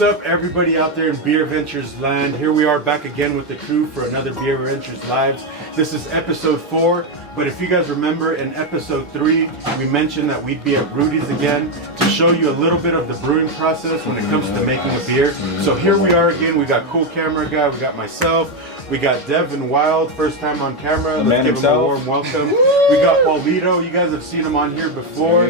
What's up, everybody out there in BeerVentures land? Here we are back again with the crew for another BeerVentures Lives. This is episode 4, but if you guys remember in episode 3, we mentioned that we'd be at Rudy's again to show you a little bit of the brewing process when it comes to making a beer. So here we are again. We got Cool Camera Guy, we got myself, we got Devin Wild, first time on camera. Let's give him a warm welcome. We got Paulito, you guys have seen him on here before.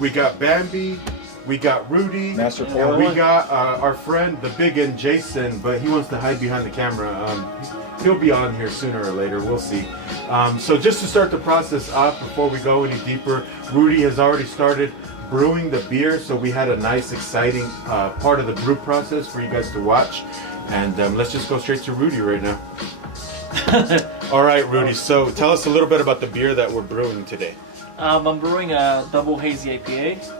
We got Bambi. We got Rudy, Master and we got our friend, the big one, Jason, but he wants to hide behind the camera. He'll be on here sooner or later, we'll see. So just to start the process off, before we go any deeper, Rudy has already started brewing the beer, so we had a nice, exciting part of the brew process for you guys to watch. And let's just go straight to Rudy right now. All right, Rudy, so tell us a little bit about the beer that we're brewing today. I'm brewing a double hazy IPA.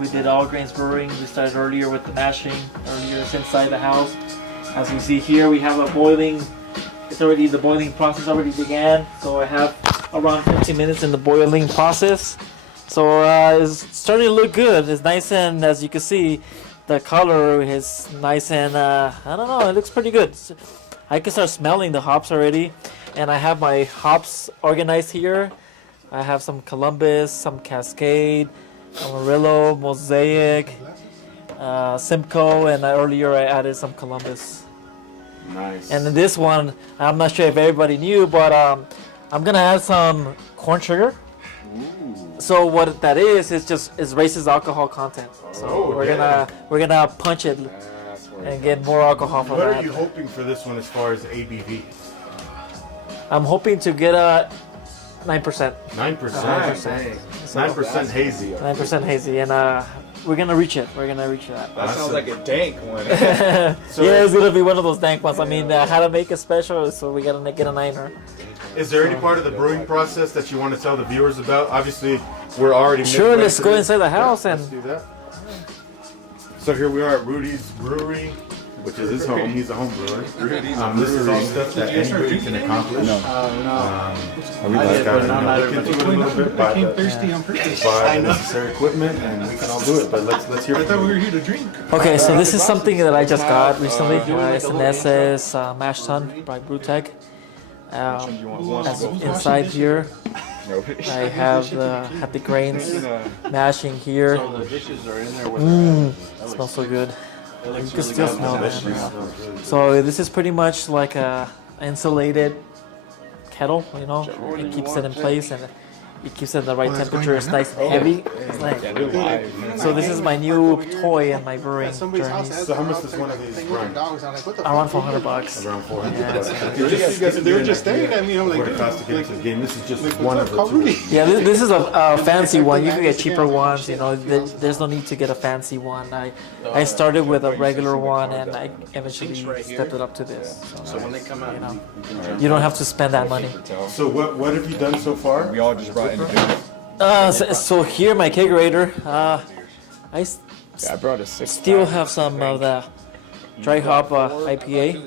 We did all grains brewing. We started earlier with the mashing, earlier it's inside the house. As you see here, we have a boiling, the boiling process already began. So I have around 15 minutes in the boiling process. So it's starting to look good. It's nice, and as you can see, the color is nice, and I don't know, it looks pretty good. I can start smelling the hops already, and I have my hops organized here. I have some Columbus, some Cascade, Amarillo, Mosaic, Simcoe, and earlier I added some Columbus. Nice. And in this one, I'm not sure if everybody knew, but I'm gonna add some corn sugar. Ooh. So what that is raises alcohol content. So we're gonna punch it and get more alcohol from that. What are you hoping for this one as far as ABV? I'm hoping to get a 9%. 9%. 9% hazy. 9% hazy, and we're gonna reach it. We're gonna reach that. That sounds like a dank one. So yeah, it's gonna be one of those dank ones. I mean, how to make it special, so we gotta get a 9er. Is there any part of the brewing process that you want to tell the viewers about? Obviously, we're already sure. Let's go inside the house and let's do that. So here we are at Rudy's Brewery, which is his home. He's a home brewer. This is all stuff that anybody can accomplish. We just got to look into it a little bit, buy the necessary equipment, and we can all do it. But let's hear. I thought we were here to drink. Okay, so this is something that I just got recently. It's an SS mash tun by Brewtech. Inside here, I have the grains mashing here. It smells so good. You can still smell that. So this is pretty much like a insulated kettle, you know. It keeps it in place and it keeps it at the right temperature. It's nice and heavy. It's nice. So this is my new toy in my brewing journey. So how much does one of these run? Around $400. Around $400. They were just staring at me. I'm like, What it costs to get into the game? This is just one of the tools. Yeah, this is a fancy one. You can get cheaper ones. You know, there's no need to get a fancy one. I started with a regular one, and I eventually stepped it up to this. So when they come out, you don't have to spend that money. So what have you done so far? We all just brought in So here my kegerator, I brought a 6. still have some of the dry hop IPA.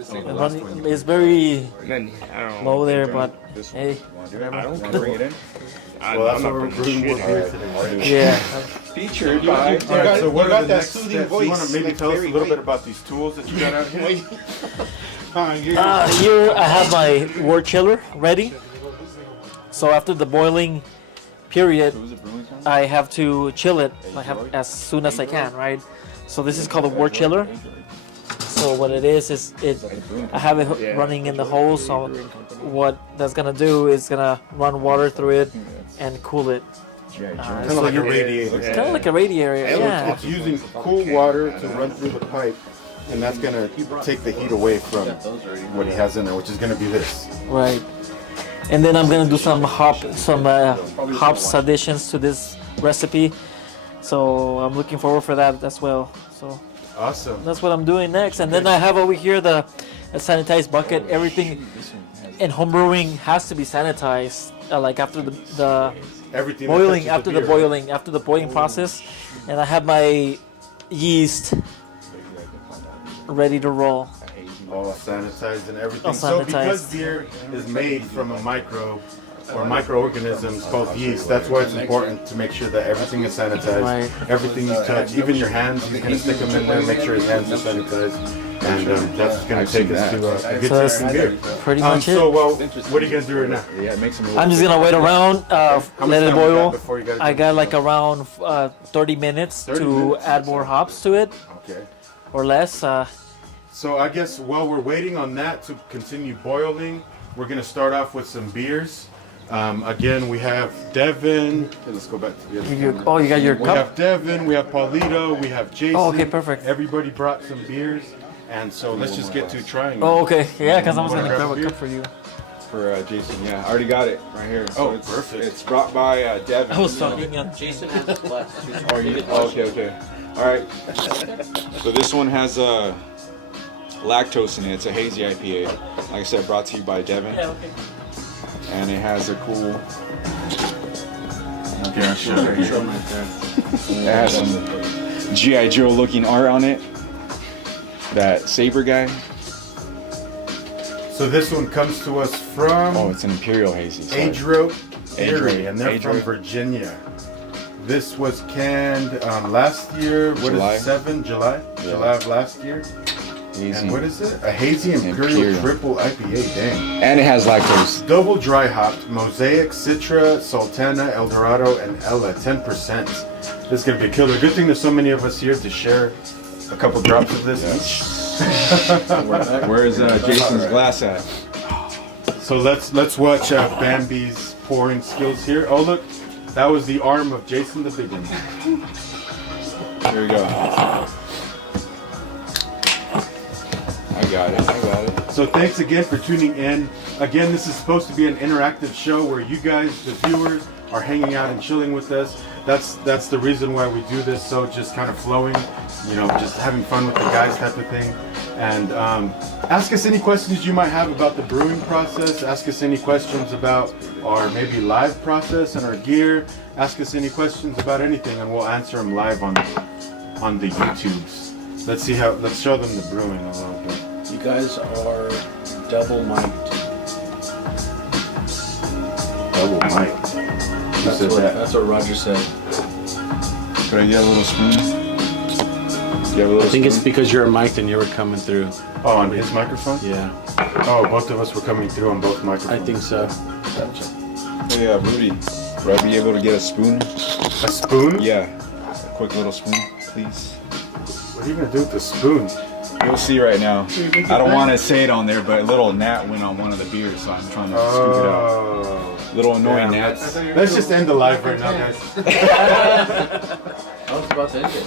It's very low there, but hey, I don't bring it in. Well, that's what we're brewing here today. yeah. Featured by. All right, so what are the that next soothing steps? You voice, want to maybe like tell us a very little bit quick. about these tools that you got out here? Here I have my wort chiller ready. So after the boiling period, I have to chill it as soon as I can, right? So this is called a wort chiller. So what it is I have it running in the hose. So what that's gonna do is gonna run water through it and cool it. Kind of like a radiator. It's kind of like a radiator, yeah. It's using cool water to run through the pipe, and that's gonna take the heat away from what he has in there, which is gonna be this. Right. And then I'm gonna do some hops additions to this recipe. So I'm looking forward for that as well. So Awesome. that's what I'm doing next. And then I have over here a sanitized bucket. Everything in homebrewing has to be sanitized, like after the Everything boiling, that touches after the boiling process. And I have my yeast ready to roll. All sanitized and everything. All So sanitized. because beer is made from a microbe, or microorganisms called yeast. That's why it's important to make sure that everything is sanitized. Right. Everything you touch, even your hands, you kind of stick them in there, make sure his hands are sanitized. And that's going to take us to a good So that's tasting beer. pretty much it. So, well, what are you going to do right now? Yeah, it makes them. I'm just gonna wait around, How much let it time we got boil. before you gotta I do got this? like around 30 minutes 30 to minutes? add more hops to it, Okay. or less. So I guess while we're waiting on that to continue boiling, we're going to start off with some beers. Again, we have Devin. Hey, let's go back to the other camera. Oh, you got your We cup? have Devin, we have Paulito, we have Jason. Oh, okay, perfect. Everybody brought some beers, and so let's just get to trying. Oh, okay. Yeah, because I was Wanna gonna grab grab a a beer? cup for you. For Jason, yeah, I already got it right here. So Oh, it's, perfect. It's brought by Devin. I was talking on. Jason has his glass. Oh, okay. All right. So this one has lactose in it. It's a hazy IPA. Like I said, brought to you by Devin. Yeah, okay. And it has a cool. Okay, I'll show you. It has some GI Joe looking art on it. That saber guy. So this one comes to us from Oh, it's an Imperial hazy. sorry. Adro Age Erie, Road. and they're Age from Road. Virginia. This was canned last year. What is July. it? July? Yeah. July of last year. Hazy. And what is it? A hazy Imperial Imperial. Triple IPA. Dang. And it has lactose. Double dry hopped, Mosaic, Citra, Sultana, Eldorado, and Ella, 10%. This is gonna be a killer. Good thing there's so many of us here to share a couple drops of this each. Where's Jason's glass at? So let's watch Bambi's pouring skills here. Oh look, that was the arm of Jason the Big One. Here we go. I got it. So thanks again for tuning in. Again, this is supposed to be an interactive show where you guys, the viewers, are hanging out and chilling with us. That's the reason why we do this. So just kind of flowing, just having fun with the guys type of thing. And ask us any questions you might have about the brewing process. Ask us any questions about our maybe live process and our gear. Ask us any questions about anything, and we'll answer them live on the YouTubes. Let's show them the brewing a little bit. You guys are double mic'd. Double mic. Who said that? That's what Roger said. Could I get a little spoon? You have a little I think it's spoon? because you're mic'd and you were coming through. Oh, on his microphone? Yeah, Oh, both of us were coming through on both microphones. I think so. Hey, Booty. Would I be able to get a spoon? A spoon? Yeah. A quick little spoon, please. What are you gonna do with the spoon? You'll see right now. I don't want to say it on there, but a little gnat went on one of the beers, so I'm trying to scoop it out. Oh. Little annoying Yeah. gnats. Let's just end the live right now, guys. I was about to end it.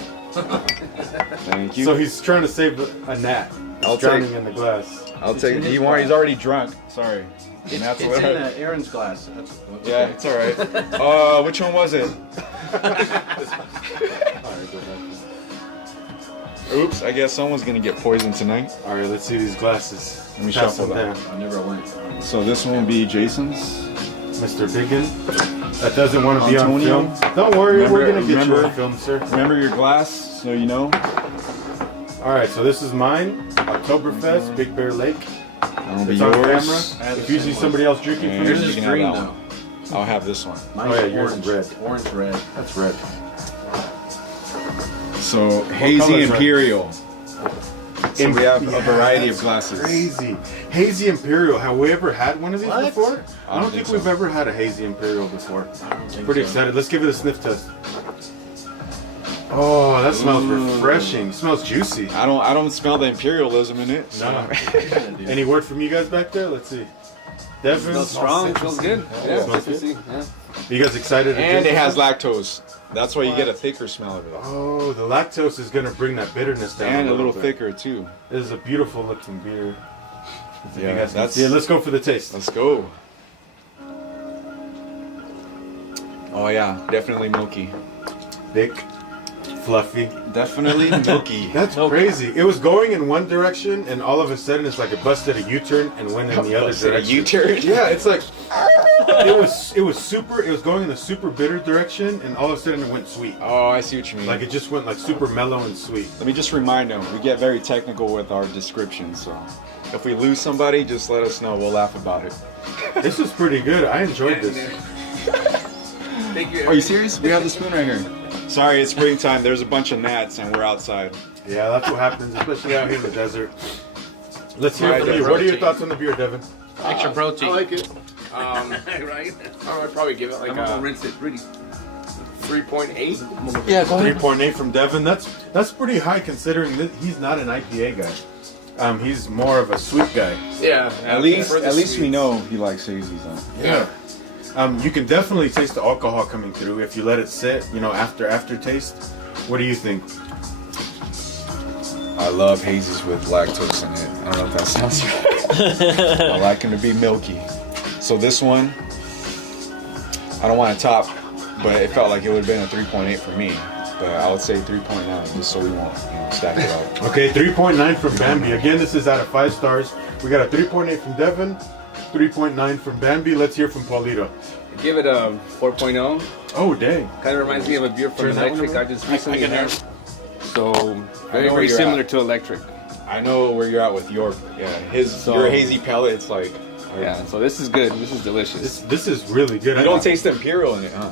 Thank you. So he's trying to save a gnat. He's I'll drowning take- in the glass. I'll take it. in his He's glass. already drunk. Sorry. It's, And that's it's what in I- Aaron's glass. That's, Yeah, it's all right. Which one was it? Oops, I guess someone's gonna get poisoned tonight. All right, let's see these glasses. Let me Pass shuffle them that. down. I never went. So this one will be Jason's. Mr. Biggin, that doesn't want to be on Antonio? film. Don't worry, we're gonna get you Remember- on film, sir. Remember your glass, so you know. All right, so this is mine. Oktoberfest, Big Bear Lake. That'll be It's on yours. camera. If you see somebody else drinking from And Yours yours, is you can have green that though. one. I'll have this one. Mine's yeah, yours is orange. red. Orange red. that's red. So hazy color's red? imperial. So we have Yeah, a variety of that's glasses. Crazy. Hazy Imperial. Have we ever had one of these What? before? I I don't think so. we've ever had a Hazy Imperial before. I don't think Pretty so. excited. Let's give it a sniff test. Oh, that smells refreshing. It smells juicy. I don't smell the imperialism in it. So. No. Yeah, dude. Any word from you guys back there? Let's see. Devin. Smells strong, smells good. Yeah, Smells good. citrusy, yeah. You guys excited? to And taste it has this? lactose. That's why you get a thicker smell of it. Oh, the lactose is gonna bring that bitterness down. And a little bit. thicker too. This is a beautiful looking beer. If you Yeah, guys can that's- see it. Let's go for the taste. Let's go. Oh yeah, definitely milky. Thick, fluffy. Definitely milky. That's crazy. It was going in one direction, and all of a sudden, it's like it busted a U-turn and went in the other direction. U-turn. Yeah, it's like it was super. It was going in the super bitter direction, and all of a sudden, it went sweet. Oh, I see what you mean. Like it just went like super mellow and sweet. Let me just remind them, we get very technical with our descriptions, so if we lose somebody, just let us know. We'll laugh about it. This was pretty good. I enjoyed this. Thank you. Are you serious? We have the spoon right here. Sorry, it's springtime. There's a bunch of gnats, and we're outside. Yeah, that's what happens, especially out here in the desert. Let's hear Right, from you. protein. What are your thoughts on the beer, Devin? Extra protein. I like it. Right? I'd probably give it like I'm gonna a rinse it really. 3.8. Yeah, go ahead. 3.8 from Devin. That's pretty high considering that he's not an IPA guy. He's more of a sweet guy. Yeah. At least we sweets. know he likes hazies. Yeah. You can definitely taste the alcohol coming through if you let it sit. After taste. What do you think? I love hazies with lactose in it. I don't know if that sounds right. I like them to be milky. So this one, I don't want to top, but it felt like it would have been a 3.8 for me. But I would say 3.9, just so we won't stack it up. Okay, 3.9 from Bambi. Again, this is out of 5 stars. We got a 3.8 from Devin, 3.9 from Bambi. Let's hear from Paulito. Give it a 4.0. Oh, dang. Kind of reminds me of a beer from Turn that one Electric I around. just recently can hear had. So very, where very you're similar at. to Electric. I know where you're at with your your hazy pellet. It's like Yeah. So this is good. This is delicious. This is really good. you don't taste the imperial in it, huh?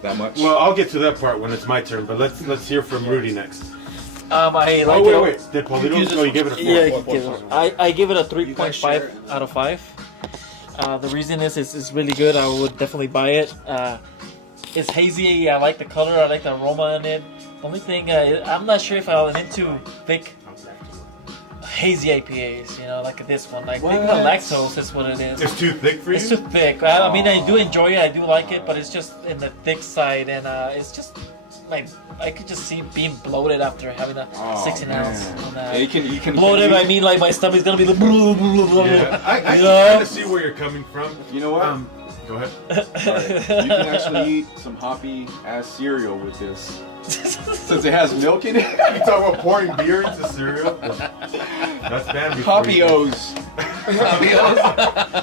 That much. Well, I'll get to that part when it's my turn, but let's hear from Rudy next. I like Oh, it. wait. Did Paulito? Oh, you gave it a 4. Yeah, you give it. I give it a 3.5 out of 5. The reason is it's really good. I would definitely buy it. It's hazy. I like the color. I like the aroma in it. The only thing I'm not sure if I'm into thick hazy IPAs. Like this one. Like maybe the lactose is what it is. It's too thick for you? It's too thick. I mean, I do enjoy it. I do like it, but it's just in the thick side, and it's just like I could just see being bloated after having a 16 ounce. On that. Yeah, you can Bloated. I mean, like my stomach's gonna be like. Yeah, I can kind of see where you're coming from. You know what? Go ahead. Right. You can actually eat some hoppy ass cereal with this, since it has milk in it. You talk about pouring beer into cereal? That's Bambi. for Hoppy you. O's.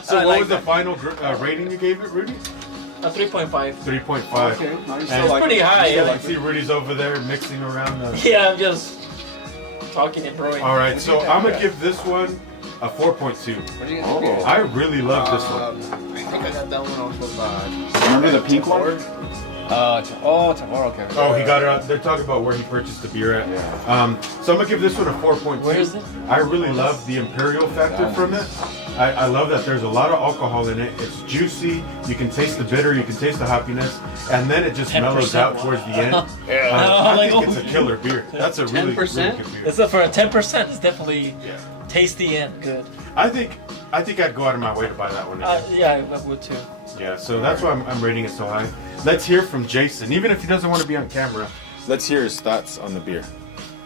So what was the final rating you gave it, Rudy? A 3.5. 3.5. Okay, nice. And- Pretty high. Yeah, Yeah, I see Rudy's over there mixing around the... yeah, I'm just talking and brewing. All right, so I'm gonna give this one a 4.2. What do you get? Oh. I really love this one. I think I got that one off of. Remember the pink one? Tomorrow. Okay. Oh, he got it out. They're talking about where he purchased the beer at. So I'm gonna give this one a 4.2. Where is it? I really love the imperial factor from it. I love that there's a lot of alcohol in it. It's juicy. You can taste the bitter. You can taste the hoppiness, and then it just 10%. mellows out towards the end. I think it's a killer beer. That's a really, really 10%? good beer. It's for a 10%. It's definitely tasty and good. I think I'd go out of my way to buy that one again. Yeah, I would too. Yeah, so that's why I'm rating it so high. Let's hear from Jason, even if he doesn't want to be on camera. Let's hear his thoughts on the beer.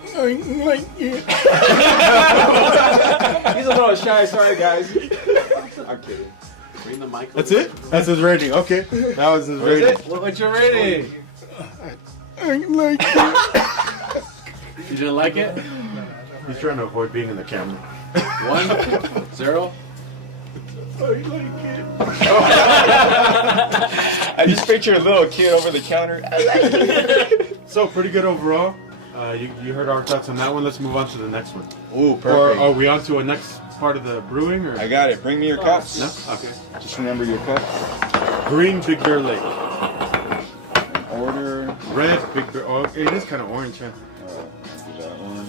He's a little shy. Sorry, guys. I'm kidding. Bring the mic. That's it? That's his rating. Okay, that was his rating. What's your rating? You didn't like it? He's trying to avoid being in the camera. 1, 0. I just picture a little kid over the counter. So pretty good overall. You heard our thoughts on that one. Let's move on to the next one. Ooh, Or perfect. are we on to a next part of the brewing? Or I got it. Bring me your cups. no? Okay. Just remember your cup. Green Big Bear Lake. Order. Red Big Bear. Oh, it is kind of orange, huh? Do that one.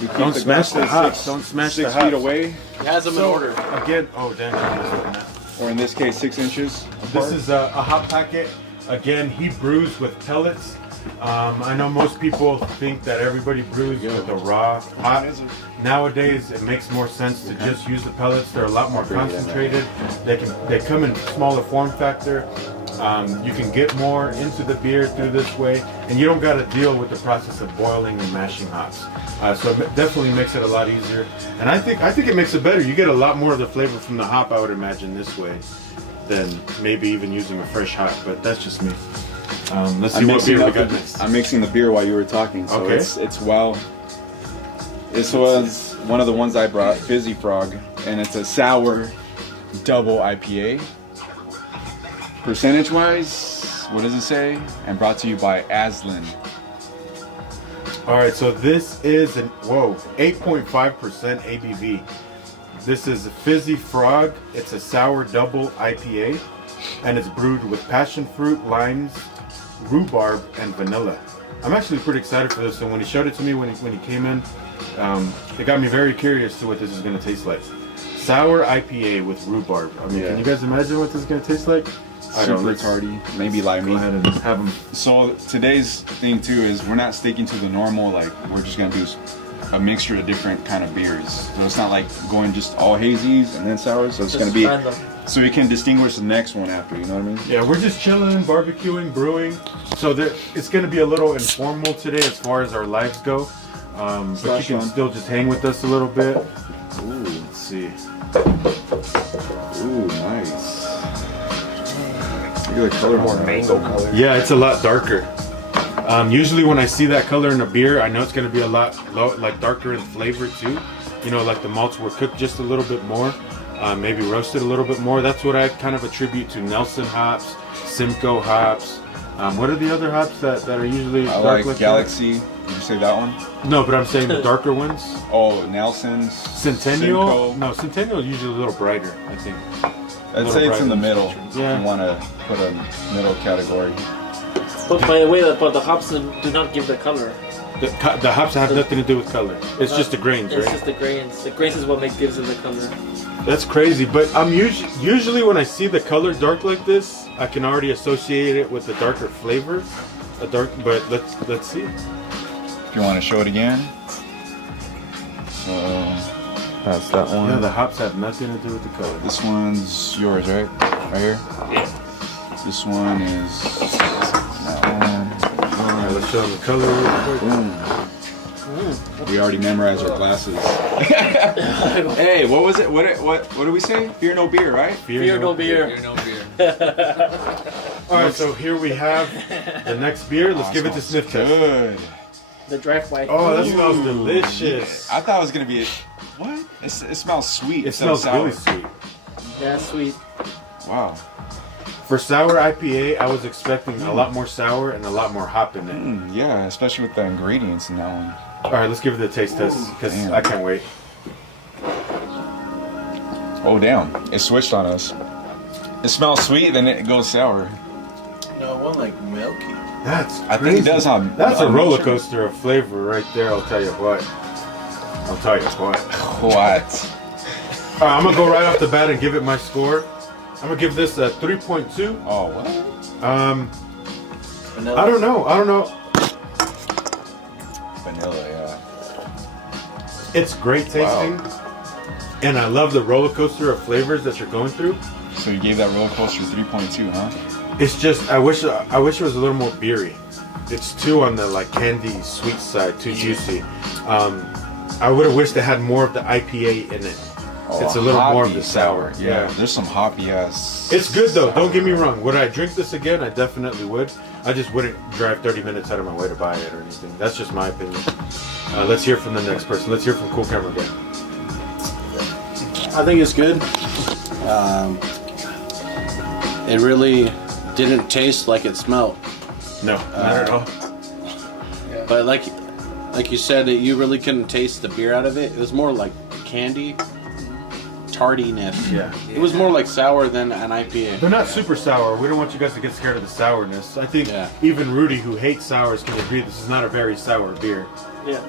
We keep Don't smash the glasses hops. Don't smash the 6 hops. feet away, He has them in So order. again, oh damn! I missed on that. or in this case, 6 inches. This is a hop packet. Again, he brews with pellets. I know most people think that everybody brews with a raw hop. Nowadays, it makes more sense to just use the pellets. They're a lot more concentrated. They come in smaller form factor. You can get more into the beer through this way, and you don't got to deal with the process of boiling and mashing hops. So it definitely makes it a lot easier. And I think it makes it better. You get a lot more of the flavor from the hop, I would imagine, this way than maybe even using a fresh hop. But that's just me. Let's see what beer we got next. I'm mixing the beer while you were talking, so Okay. it's wow. This was one of the ones I brought, Fizzy Frog, and it's a sour double IPA. Percentage-wise, what does it say? And brought to you by Aslan. All right, so this is 8.5% ABV. This is a Fizzy Frog. It's a sour double IPA, and it's brewed with passion fruit, limes, rhubarb, and vanilla. I'm actually pretty excited for this, and when he showed it to me when he came in, it got me very curious to what this is going to taste like. Sour IPA with rhubarb. I mean, Yeah. can you guys imagine what this is going to taste like? I don't know. Super tardy, maybe limey. Go ahead and have them. So today's thing too is we're not sticking to the normal, like we're just gonna do a mixture of different kind of beers. So it's not like going just all hazies and then sours. So it's Just gonna be random. so we can distinguish the next one after. You know what I mean? Yeah, we're just chilling, barbecuing, brewing. So it's going to be a little informal today as far as our lives go. But you Slash can fun. still just hang with us a little bit. Ooh, Let's see. ooh, nice. Look at the color. More mango color. Yeah, it's a lot darker. Usually when I see that color in a beer, I know it's going to be a lot darker in flavor too. You know, like the malts were cooked just a little bit more, maybe roasted a little bit more. That's what I kind of attribute to Nelson hops, Simcoe hops. What are the other hops that are usually I dark like Galaxy. Did you say that one? that? No, but I'm saying the darker ones. Oh, Nelson's. Centennial? Simcoe. No, Centennial is usually a little brighter, I think. I'd little say it's in the brighter. middle. Yeah. If you want to put a middle category. But by the way, but the hops do not give the color. The hops have nothing to do with color. It's just the grains, It's right? just the grains. The grains is what gives it the color. That's crazy, but I'm usually when I see the color dark like this, I can already associate it with the darker flavor. But let's see. If you want to show it again. So that's that one. Yeah, the hops have nothing to do with the color. This one's yours, right? Right here? Yeah. This one is that one. All right, let's show them the color real quick. Boom. We already memorized our glasses. Hey, what was it? What did we say? Fear no beer, right? Beer, no beer. Beer, no beer. All right, so here we have the next beer. Let's give it the sniff test. Good. The draft white. Oh, that smells delicious. I thought it was gonna be what? It smells sweet. It instead of smells sour. really sweet. Yeah, sweet. Wow. For sour IPA, I was expecting a lot more sour and a lot more hop in it. Yeah, especially with the ingredients in that one. All right, let's give it the taste test because Damn. I can't wait. Oh damn! It switched on us. It smells sweet, then it goes sour. No, one like milky. That's I think it does have. That's a I'm roller not sure. coaster of flavor right there. I'll tell you what. What? All right, I'm gonna go right off the bat and give it my score. I'm gonna give this a 3.2. Oh what? Vanilla. I don't know. Vanilla, yeah. It's great tasting, and I love the roller coaster of flavors that you're going through. So you gave that roller coaster 3.2, huh? It's just I wish it was a little more beery. It's too on the like candy sweet side, too juicy. I would have wished it had more of the IPA in it. Oh, It's a little more of hoppy the sour. Yeah, Yeah. there's some hoppy ass. It's good though, don't get me wrong. Would I drink this again? I definitely would. I just wouldn't drive 30 minutes out of my way to buy it or anything. That's just my opinion. Let's hear from the next person. Let's hear from Cool Camera Guy. I think it's good. It really didn't taste like it smelled. No, not at all. But like you said, you really couldn't taste the beer out of it. It was more like candy, tardiness. Yeah. It was more like sour than an IPA. They're not super sour. We don't want you guys to get scared of the sourness. I think Yeah. even Rudy, who hates sours, can agree this is not a very sour beer. Yeah.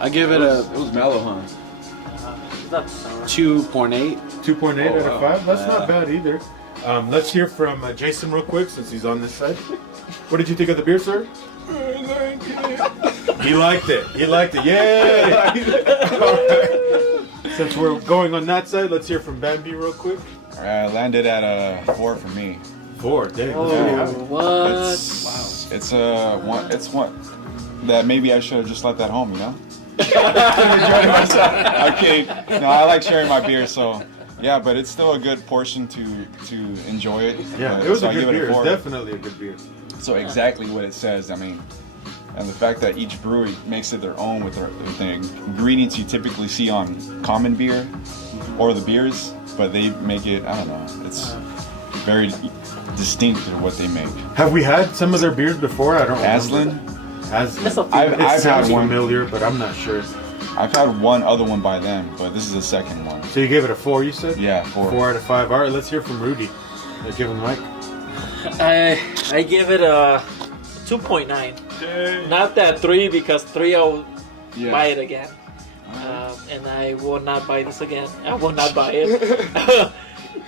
I give it a It was mellow, huh? It's not sour. 2.8. 2.8 Oh, out of wow. 5. That's not bad either. Let's hear from Jason real quick since he's on this side. What did you think of the beer, sir? He liked it. He liked it. Yay! Alright. Since we're going on that side, let's hear from Bambi real quick. Landed at a 4 for me. 4. Dang, that's Oh, pretty high. what? It's one. It's one that maybe I should have just left at home. You know. I'm kidding. No, I like sharing my beer, so yeah. But it's still a good portion to enjoy it. Yeah, But- it was so a I good give it beer. It's 4. definitely a good beer. So exactly what it says. I mean, and the fact that each brewery makes it their own with the ingredients you typically see on common beer or the beers, but they make it, I don't know, it's very distinct in what they make. Have we had some of their beers before? I don't Aslan? Aslan. I've sounds had one. familiar, but I'm not sure. I've had one other one by them, but this is the second one. So you gave it a 4, you said? Yeah, 4. 4 out of 5. All right, let's hear from Rudy. Give him Mike. I give it a 2.9. Not that 3, because 3 I'll buy it again. And I will not buy this again. I will not buy it.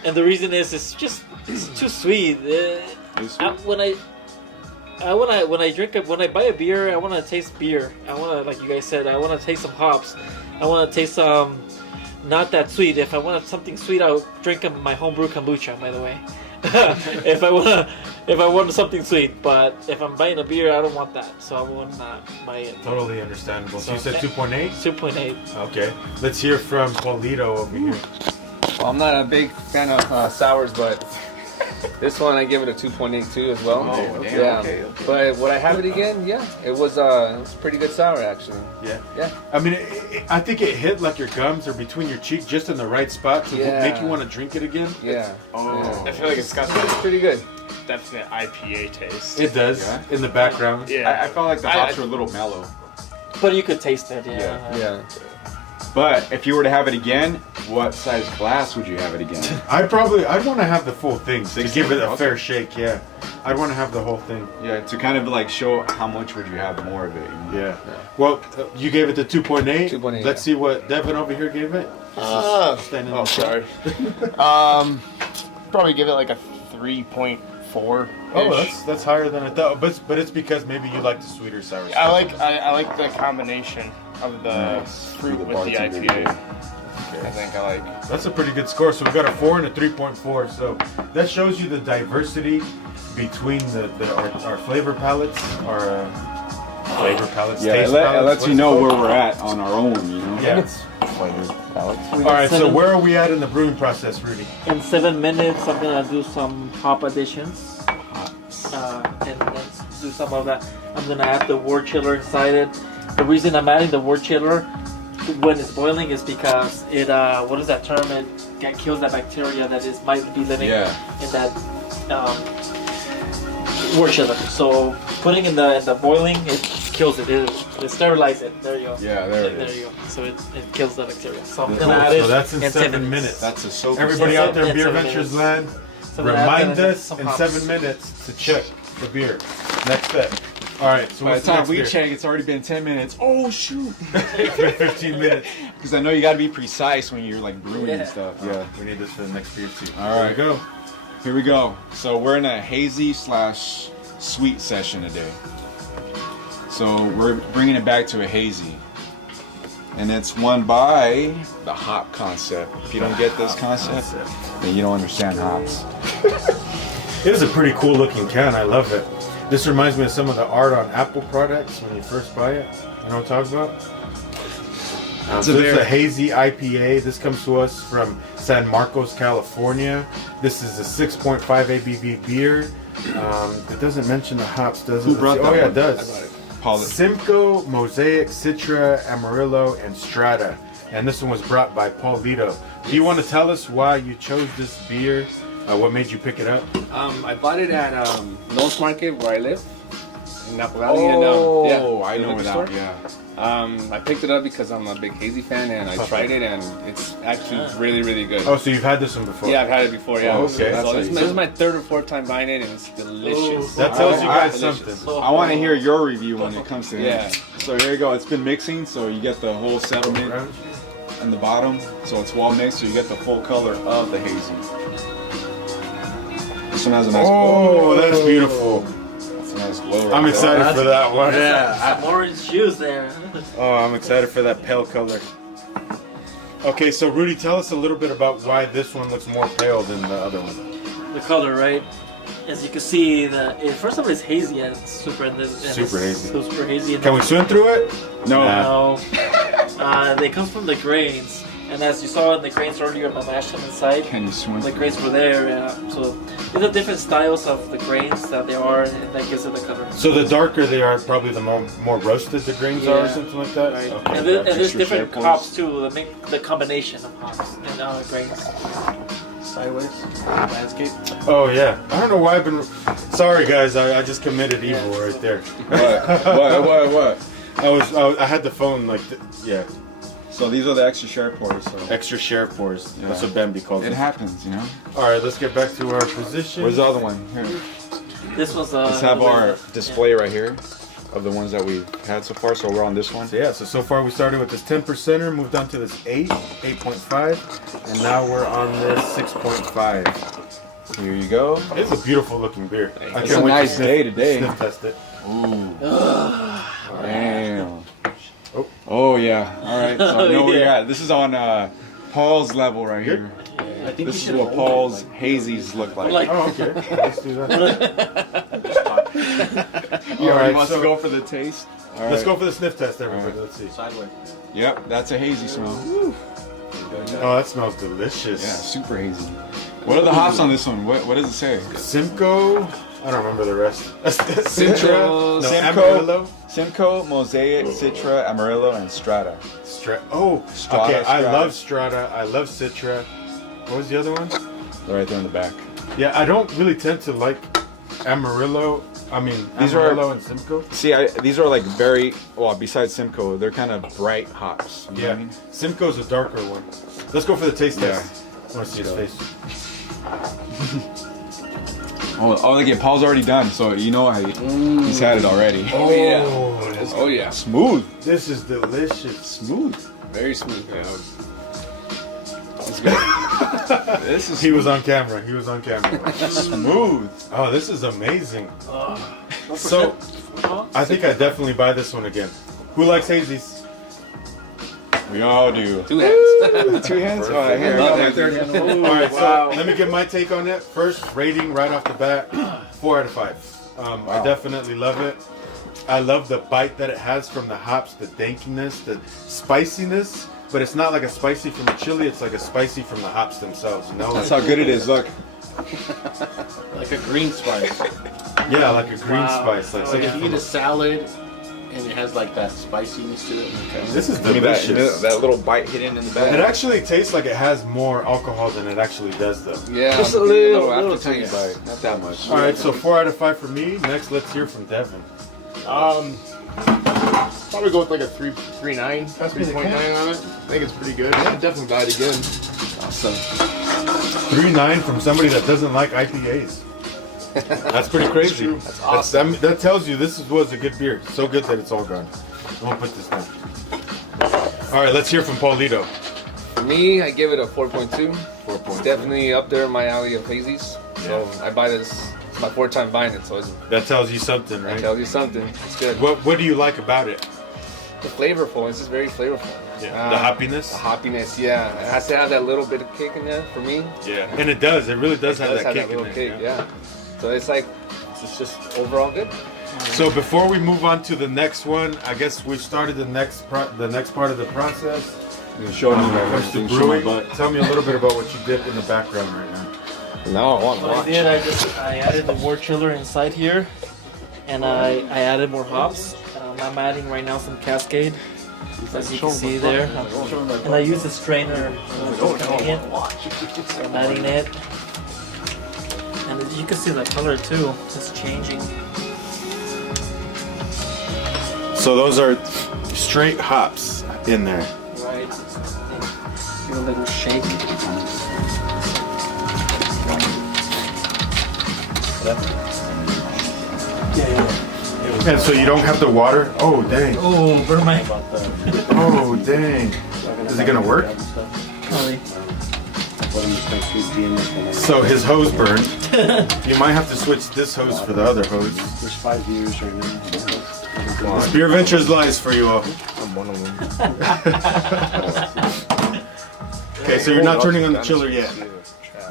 And the reason is it's too sweet. When I buy a beer, I want to taste beer. I want to, like you guys said, I want to taste some hops. I want to taste not that sweet. If I want something sweet, I'll drink my homebrew kombucha. By the way, if I want something sweet, but if I'm buying a beer, I don't want that, so I will not buy it. Totally understandable. So you said 2.8? 2.8. Okay. Let's hear from Paulito over here. Well, I'm not a big fan of sours, but this one I give it a 2.82 as well. Oh, damn. Yeah. Okay. But would I have it again? Yeah. It was pretty good sour actually. Yeah. Yeah. I mean, I think it hit like your gums or between your cheeks just in the right spot to make you want to drink it again. Yeah. Oh. I feel like it's got It's pretty good. definite IPA taste. It does, in the background. Yeah. I felt like the hops were a little mellow. But you could taste it. Yeah. Yeah. But if you were to have it again, what size glass would you have it again? I'd want to have the full thing to 16? give it a Okay. fair shake, yeah. I'd want to have the whole thing. Yeah, to kind of like show how much would you have more of it. You know? Yeah. Well, you gave it the 2.8. 2.8, Let's see what Devin over here gave it. Standing Oh, up. sorry. Probably give it like a 3.4. Oh, that's higher than I thought. But it's because maybe you like the sweeter sour stuff. I like the combination of the fruit The with the bartender IPA. did. I think I like. That's a pretty good score. So we got a 4 and a 3.4. So that shows you the diversity between our flavor palettes, our flavor palettes. Yeah, taste it palettes. lets you What's know it where called? we're at on our own, you know? Yeah. Flavor palettes. All right. So where are we at in the brewing process, Rudy? In 7 minutes, I'm gonna do some hop additions, and let's do some of that. I'm gonna add the wort chiller inside it. The reason I'm adding the wort chiller when it's boiling is because it what is that term? It kills that bacteria that might be living in that wort chiller. So putting in the boiling, it kills it. It sterilizes it. There you go. Yeah, there it There is. you go. So it kills the bacteria. So I'm Cool. gonna add it. So that's in 7 7 minutes. That's a soap. Everybody out there in in Beer 7 Ventures minutes. land, So I'm gonna add remind us some in hops. 7 minutes to check the beer. Next step. All right. So By the what's the time next we beer? check, it's already been 10 minutes. Oh, shoot. 15 minutes. Because I know you got to be precise when you're like brewing and Yeah. stuff. Yeah, we need this for the next beer too. All There right. we go. Here we go. So we're in a hazy/sweet session today. So we're bringing it back to a hazy. And it's won by the hop concept. If you don't get this concept, then you don't understand hops. It is a pretty cool looking can. I love it. This reminds me of some of the art on Apple products when you first buy it. You know what I'm talking about? So this is a hazy IPA. This comes to us from San Marcos, California. This is a 6.5 ABV beer. It doesn't mention the hops, does it? Who brought Oh that yeah, one? it does. Simcoe, Mosaic, Citra, Amarillo, and Strata. And this one was brought by Paulito. Do you want to tell us why you chose this beer? What made you pick it up? I bought it at North Market where I live in Napa Valley. Oh, I the know liquor that. store. Yeah. I picked it up because I'm a big hazy fan and I tried it and it's actually really, really good. Oh, so you've had this one before? Yeah, I've had it before. Yeah. Oh, okay. So this is my 3rd or 4th time buying it and it's delicious. That tells you guys Delicious. something. I want to hear your review when it comes to it. Yeah. So here you go. It's been mixing, so you get the whole settlement in the bottom. So it's well mixed, so you get the full color of the hazy. This one has a nice Oh, that's beautiful. That's a nice glow. right I'm there. excited for that one. Some orange juice there. Oh, I'm excited for that pale color. Okay, so Rudy, tell us a little bit about why this one looks more pale than the other one. The color, right? As you can see, first of all, it's hazy and it's super Super hazy. Super hazy. Can we swim through it? No. No. They come from the grains, And as you saw in the grains earlier on the mash tun inside, Can you swim? the grains were there. So these are different styles of the grains that they are, and that gives it the color. So the darker they are, probably the more roasted the grains are, or Yeah. something like that. Right. Okay. And there's Extra different sharp hops too. The combination of hops and grains. Sideways landscape. Oh yeah. I don't know why I've been. Sorry guys, I just committed evil right there. What? I had the phone like yeah. So these are the extra sharp pours. So Extra sheriff pours. Yeah. That's what Bambi calls it it. happens, you know. All right, let's get back to our position. Where's the other one? Here. This was Let's have our display right here of the ones that we've had so far. So we're on this one. So yeah, so far we started with this 10%er, moved on to this 8.5, and now we're on this 6.5. Here you go. It's a beautiful looking beer. I It's a nice day today. Sniff test it. Ooh. Damn. Oh. Oh yeah. All right. So I know where you're Yeah. at. This is on Paul's level right here. I think This is what Paul's hazies look like. Like- Oh, okay. Let's do that. He already Alright, wants so- to go for the taste. All right. Let's go for the sniff test, everybody. Alright. Let's see. sideways. Yep, that's a hazy smell. Oh, that smells delicious. Yeah, super hazy. What are the hops on this one? What does it say? Simcoe. I don't remember the rest. Citra. No, Simcoe. Amarillo. Simcoe, Mosaic, Citra, Amarillo, and Strata. Okay, Strata, I Strata. love Strata. I love Citra. What was the other one? They're right there in the back. Yeah, I don't really tend to like Amarillo. I mean, These are- Amarillo and Simcoe. See, these are like very, well, besides Simcoe, they're kind of bright hops. You know what I Yeah, mean? Simcoe's a darker one. Let's go for the taste Yeah. test. I want to see his face. Oh, again, Paul's already done, so you know he's had it already. Oh, yeah. Oh yeah. Smooth. this is delicious. Smooth. Very smooth. This is He was on camera. He was on camera. smooth. Oh, this is amazing. So, I think I definitely buy this one again. Who likes hazies? We all do. 2 hands. 2 hands? All right, here, I got my third hand. All right, so let me get my take on it. First, rating right off the bat, 4 out of 5. I definitely love it. I love the bite that it has from the hops, the dankiness, the spiciness, but it's not like a spicy from a chili. It's like a spicy from the hops themselves. You know? That's how good it is. Look. Like a green spice. Yeah, like a green spice. Like Like something if you from eat a salad and it has like that spiciness to it. this is Give me that, delicious. that little bite hidden in the back. It actually tastes like it has more alcohol than it actually does, though. Yeah. Just a I'm getting little aftertaste. tiny bite. Not that much. All right, so 4 out of 5 for me. Next, let's hear from Devin. Probably go with like a 3.9, 3.9 on it. I think it's pretty good. I'd definitely buy it again. Awesome. 3.9 from somebody that doesn't like IPAs. That's pretty crazy. That's awesome. That tells you this was a good beer. So good that it's all gone. We'll put this down. All right, let's hear from Paulito. For me, I give it a 4.2. 4 It's definitely up there in my alley of hazies. So I buy this. It's my 4th time buying it, so That tells you something, it right? tells you something. It's good. What do you like about it? The flavorful. It's just very flavorful. Yeah. The hoppiness? The hoppiness, yeah. It has to have that little bit of kick in there for me. Yeah. And it does. It really does have that kick little in kick, it. yeah. So it's like, it's just overall good. So before we move on to the next one, I guess we've started the next part of the process. Show When it comes to brewing, tell me a little bit about what you did in the background right now. No, I want to What I watch. did, I added the wort chiller inside here, and I added more hops. I'm adding right now some Cascade, as you can see there. And I use a strainer for cooking it. So I'm adding it. And as you can see the color too, it's changing. So those are straight hops in there. Right. Give a little shake. Yeah. And so you don't have the water? Oh, dang. Oh, burn my. Oh, dang. Is it gonna work? Probably. So his hose burned. You might have to switch this hose for the other hose. There's 5 views right now. This BeerVentures lies for you all. I'm one of them. Okay, so you're not turning on the chiller yet.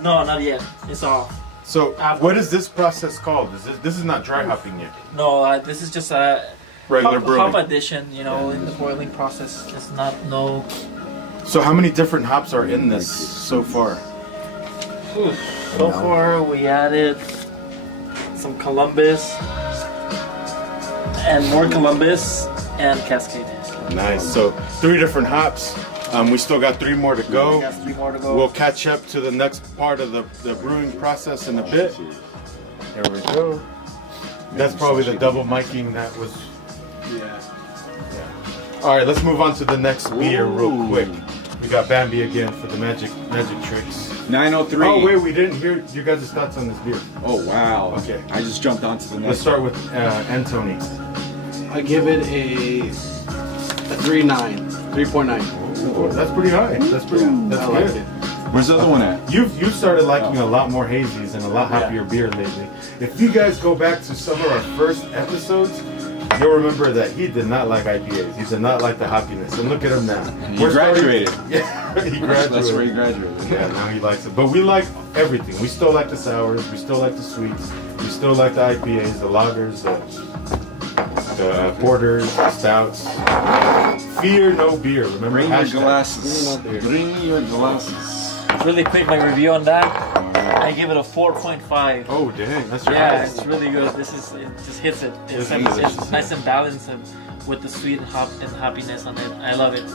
No, not yet. It's off. So what is this process called? This is not dry hopping yet. No, this is just a Regular hop brewing. addition. You know, in the boiling process. It's not no. So how many different hops are in this so far? So far, we added some Columbus and more Columbus and Cascade. Nice. So 3 different hops. We still got 3 more to We go. got 3 more to go. We'll catch up to the next part of the brewing process in a bit. There we go. That's probably the double miking that was. Yeah. All right, let's move on to the next beer real quick. We got Bambi again for the magic tricks. 903. Oh wait, we didn't hear your guys' thoughts on this beer. Oh wow. Okay. I just jumped onto the next. Let's start with Antony. I give it a 3.9. 3.9. Oh, that's pretty high. That's pretty. That's I good. like it. Where's the other one at? You've started liking a lot more hazies and a lot hoppier beer lately. If you guys go back to some of our first episodes, you'll remember that he did not like IPAs. He did not like the hoppiness. And look at him now. He graduated. Yeah, he graduated. That's where he graduated. Yeah, now he likes it. But we like everything. We still like the sours. We still like the sweets. We still like the IPAs, the lagers, the porters, the stouts. Fear no beer. Remember, Bring your hashtag. glasses. Fear no beer. Bring your glasses. Really quick, my review on that. I give it a 4.5. Oh dang, that's your Yeah, highest. it's really good. It just hits it. It's It's nice and balanced and with the sweet and hoppiness on it. I love it.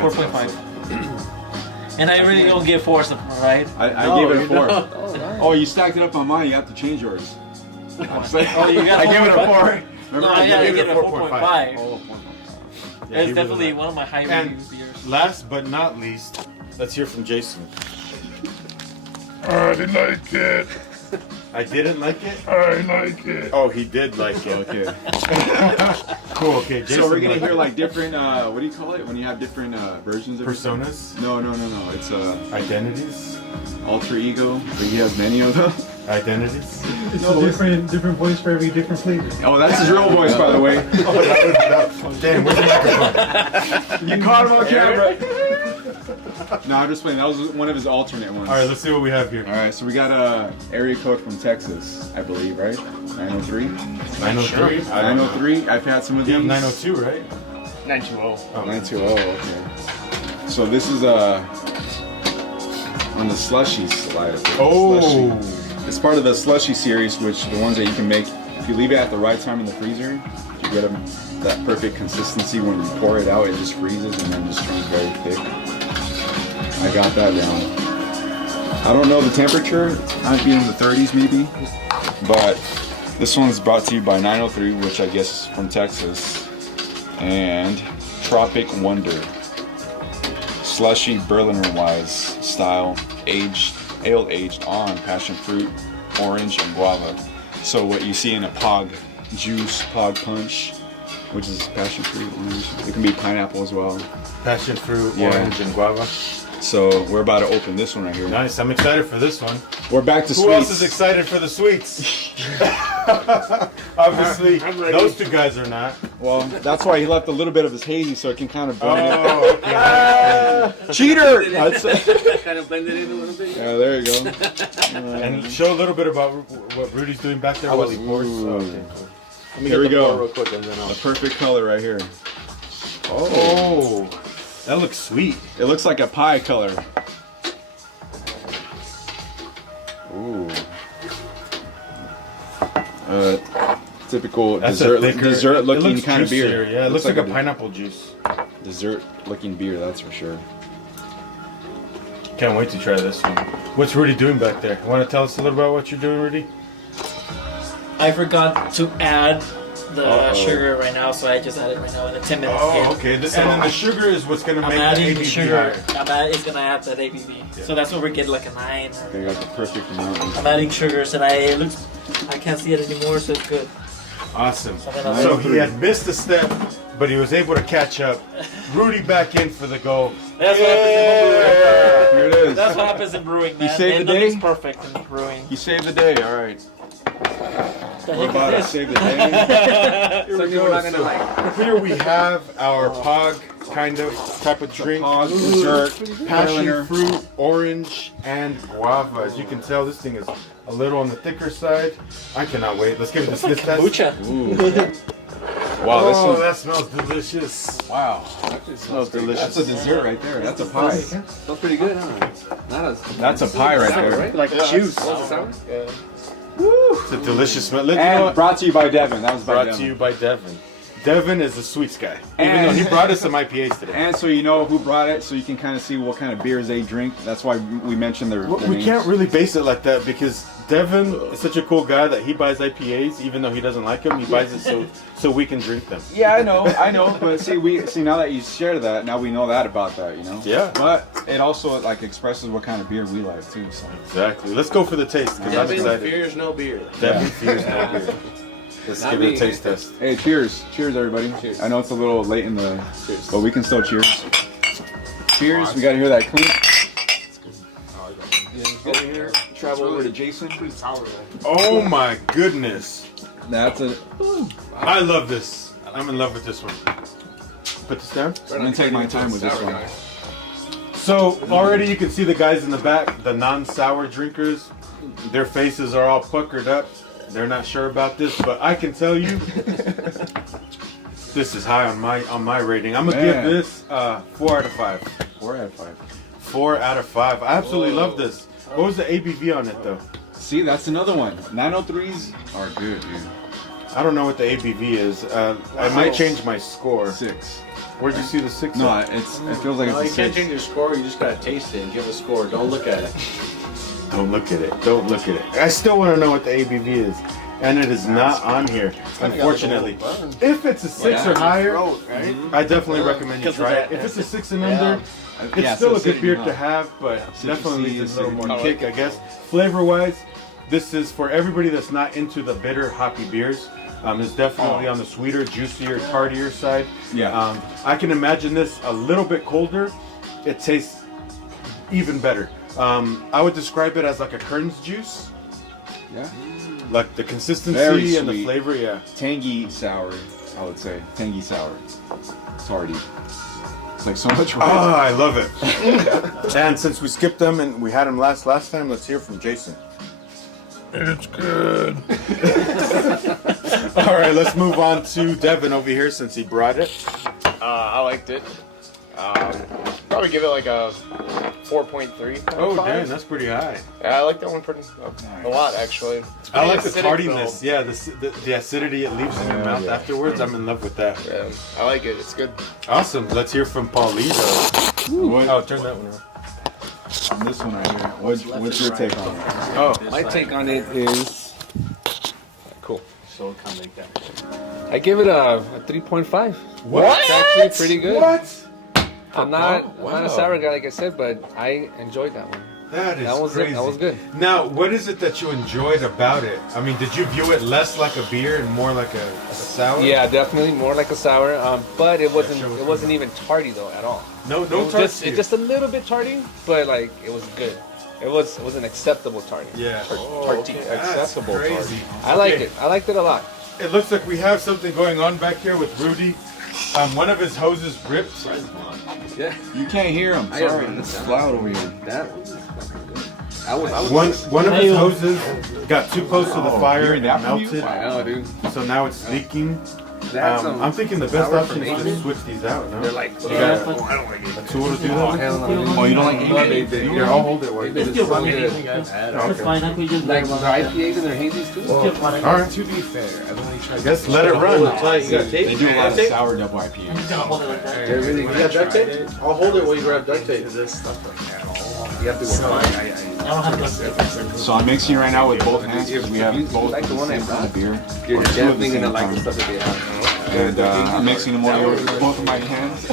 4.5. And I really don't give 4s, right? I No, gave it a you 4. don't. Oh, you stacked it up on mine. You have to change yours. Oh, you got I gave it a 4. No, Remember? I gotta gave give it it a a 4.5. 4.5. Oh, Yeah, It's he really definitely liked one of my high And review beers. last but not least, let's hear from Jason. I didn't like it. I didn't like it. I like it. Oh, he did like it. Okay. Cool. Okay, Jason. So we're gonna liked hear it. like different. What do you call it when you have different versions of Personas, No. It's identities, alter ego. But he has many of them. identities. It's a different voice for every different flavor. Oh, that's his real voice, by the way. Damn, where's the microphone? You caught him on camera. No, I'm just playing. That was one of his alternate ones. All right, let's see what we have here. All right, so we got a area code from Texas, I believe, right? 903. 903. 903. I've had some of You these. have 902, right? 920. Oh, 920. Okay. So this is on the slushy slide. Oh. Slushy. It's part of the slushy series, which the ones that you can make if you leave it at the right time in the freezer, you get that perfect consistency. When you pour it out, it just freezes and then just turns very thick. I got that down. I don't know the temperature. It might be in the 30s maybe. But this one's brought to you by 903, which I guess is from Texas. And Tropic Wonder. Slushy Berliner Weiss style, ale aged on passion fruit, orange, and guava. So what you see in a pog juice, pog punch, which is passion fruit, orange. It can be pineapple as well. passion fruit, Yeah. orange, and guava. So we're about to open this one right here. Nice. I'm excited for this one. We're back to Who sweets. else is excited for the sweets? Obviously, I'm ready. those two guys are not. Well, that's why he left a little bit of his hazy so it can kind of blend Oh, okay. in. Cheater! I'd say. Kind of blended in a little bit. Yeah, there you go. And show a little bit about what Rudy's doing back there while he pours. Ooh. Oh, okay, cool. Here we go. Real quick, and then A perfect color right here. Oh, that looks sweet. It looks like a pie color. Ooh. Typical That's dessert, a thicker, dessert it looking looks kind of beer. juicier. Yeah, it looks like a de- pineapple juice. Dessert looking beer, that's for sure. Can't wait to try this one. What's Rudy doing back there? Want to tell us a little about what you're doing, Rudy? I forgot to add the Uh-oh. sugar right now, so I just added right now in a 10 minutes. Oh, okay. And then the sugar is what's gonna I'm make the adding the ABV sugar. higher. It's gonna add that ABV. So that's where we get like a 9. They got the perfect amount. I'm adding sugars, and I can't see it anymore, so it's good. Awesome. So then I'll So do he had missed a step, but he was able to catch up. Rudy back in for the goal. That's what happens in brewing. Here it is. That's what happens in brewing, man. saved the Nothing's day? perfect in brewing. You saved the day, alright. The We're heck about to is this? save the day. Here we Something go. we're not gonna So like. here we have our pog kind of type of drink. Pog dessert, Passion Berliner. fruit, orange, and guava. As you can tell, this thing is a little on the thicker side. I cannot wait. Let's give it the sniff test. Kombucha. Ooh. Wow, this Oh, one. that smells delicious. Wow. Smells delicious. That's a dessert right there. That's a pie. Smells pretty good, huh? Not as. That's a pie right there. Right? Like juice. Oh, is it sour? Yeah. It's a delicious smell. You know And what? brought to you by Devin. That was by Brought Devin. to you by Devin. Devin is a sweets guy. Even And- though he brought us some IPAs today. And so you know who brought it, so you can kind of see what kind of beers they drink. That's why we mentioned their We names. can't really base it like that because Devin is such a cool guy that he buys IPAs even though he doesn't like them. He buys it so we can drink them. Yeah, I know. But see, now that you shared that, now we know that about that, you know. Yeah. But it also like expresses what kind of beer we like too. So. Exactly. Let's go for the taste because I'm Devin excited. fears no beer. Devin fears no beer. Let's Not give it me. a taste test. Hey, cheers! Cheers, everybody! Cheers. I know it's a little late in the, but we can still cheers. Cheers! We gotta hear that clink. Travel over to Jason. Oh my goodness. That's a. I love this. I'm in love with this one. Put this down. I'm gonna take my time with this one. So already you can see the guys in the back, the non-sour drinkers. Their faces are all puckered up. They're not sure about this, but I can tell you, this is high on my rating. I'm gonna give Man. this 4 out of 5. 4 out of 5. 4 out of 5. I absolutely love this. What was the ABV on it though? See, that's another one. 903s are good, dude. I don't know what the ABV is. I might change my score. 6. Where'd you see the 6? No, at? it feels like No, it's you a can't 6. change your score. You just gotta taste it and give a score. Don't look at it. Don't look at it. Don't look at it. I still want to know what the ABV is, and it is not on here, unfortunately. If it's a 6 or higher, I definitely recommend you try it. If it's a 6 and under, it's Yeah, still so a good beer acidity, to have, but definitely Citrusy, needs a little more acidity. kick, I guess. Flavor-wise, this is for everybody that's not into the bitter, hoppy beers. It's definitely on the sweeter, juicier, tardier side. Yeah. I can imagine this a little bit colder. It tastes even better. I would describe it as like a Kern's juice. Yeah. Like the consistency Very and the sweet. flavor, yeah. Tangy sour, I would say. Tangy sour. Tardy. It's like so much Oh, rice. I love it. And since we skipped them and we had them last time, let's hear from Jason. It's good. All right, let's move on to Devin over here since he brought it. I liked it. Probably give it like a 4.3. Oh, damn, that's pretty high. Yeah, I like that one pretty a lot actually. It's I like pretty the acidic, tardiness. though. Yeah, the acidity it leaves in your mouth afterwards. I'm in love with that. Yeah, I like it. It's good. Awesome. Let's hear from Paulito. What, Oh, turn that one on. on this one right here, what's your take on it? Oh, my take on it is cool. So kind of like that. I give it a 3.5. What? It's actually pretty good. What? I'm not a Wow. sour guy, like I said, but I enjoyed that one. That is That was crazy. That was good. Now, what is it that you enjoyed about it? I mean, did you view it less like a beer and more like a sour? Yeah, definitely more like a sour. But it wasn't. sure. It wasn't even tardy though at all. No It was tart just, to you. it's just a little bit tardy, but like it was good. It was an acceptable tardy. Yeah. Tarty. That's Acceptable crazy. tardy. I liked Okay. it. I liked it a lot. It looks like we have something going on back here with Rudy. One of his hoses ripped. You can't hear him. Sorry, it's loud over here. One of his hoses got too close to the fire hearing and that from you? melted. I know, dude. So now it's leaking. That's I'm thinking the best sour option is to formation. switch these out. No? They're like, You got a tool to do that? Oh, you don't like Asian? Here, I'll hold it. While They you did do so it. good. It's fine. I could just Like the IPAs and their hazies too. All right. To be fair, I've only tried. I guess let it run. You got tape? They do a lot of tape? sour double IPAs. I'm just gonna hold it like that. They're really You got duct tape? I'll hold it while you grab duct tape. You have to work on it. I don't have to. So I'm mixing right now with both hands because we have You both like the one I same kind of brought? beer. You're Or two at the definitely gonna same like the time. stuff that they have. And I'm mixing them over with both of my hands.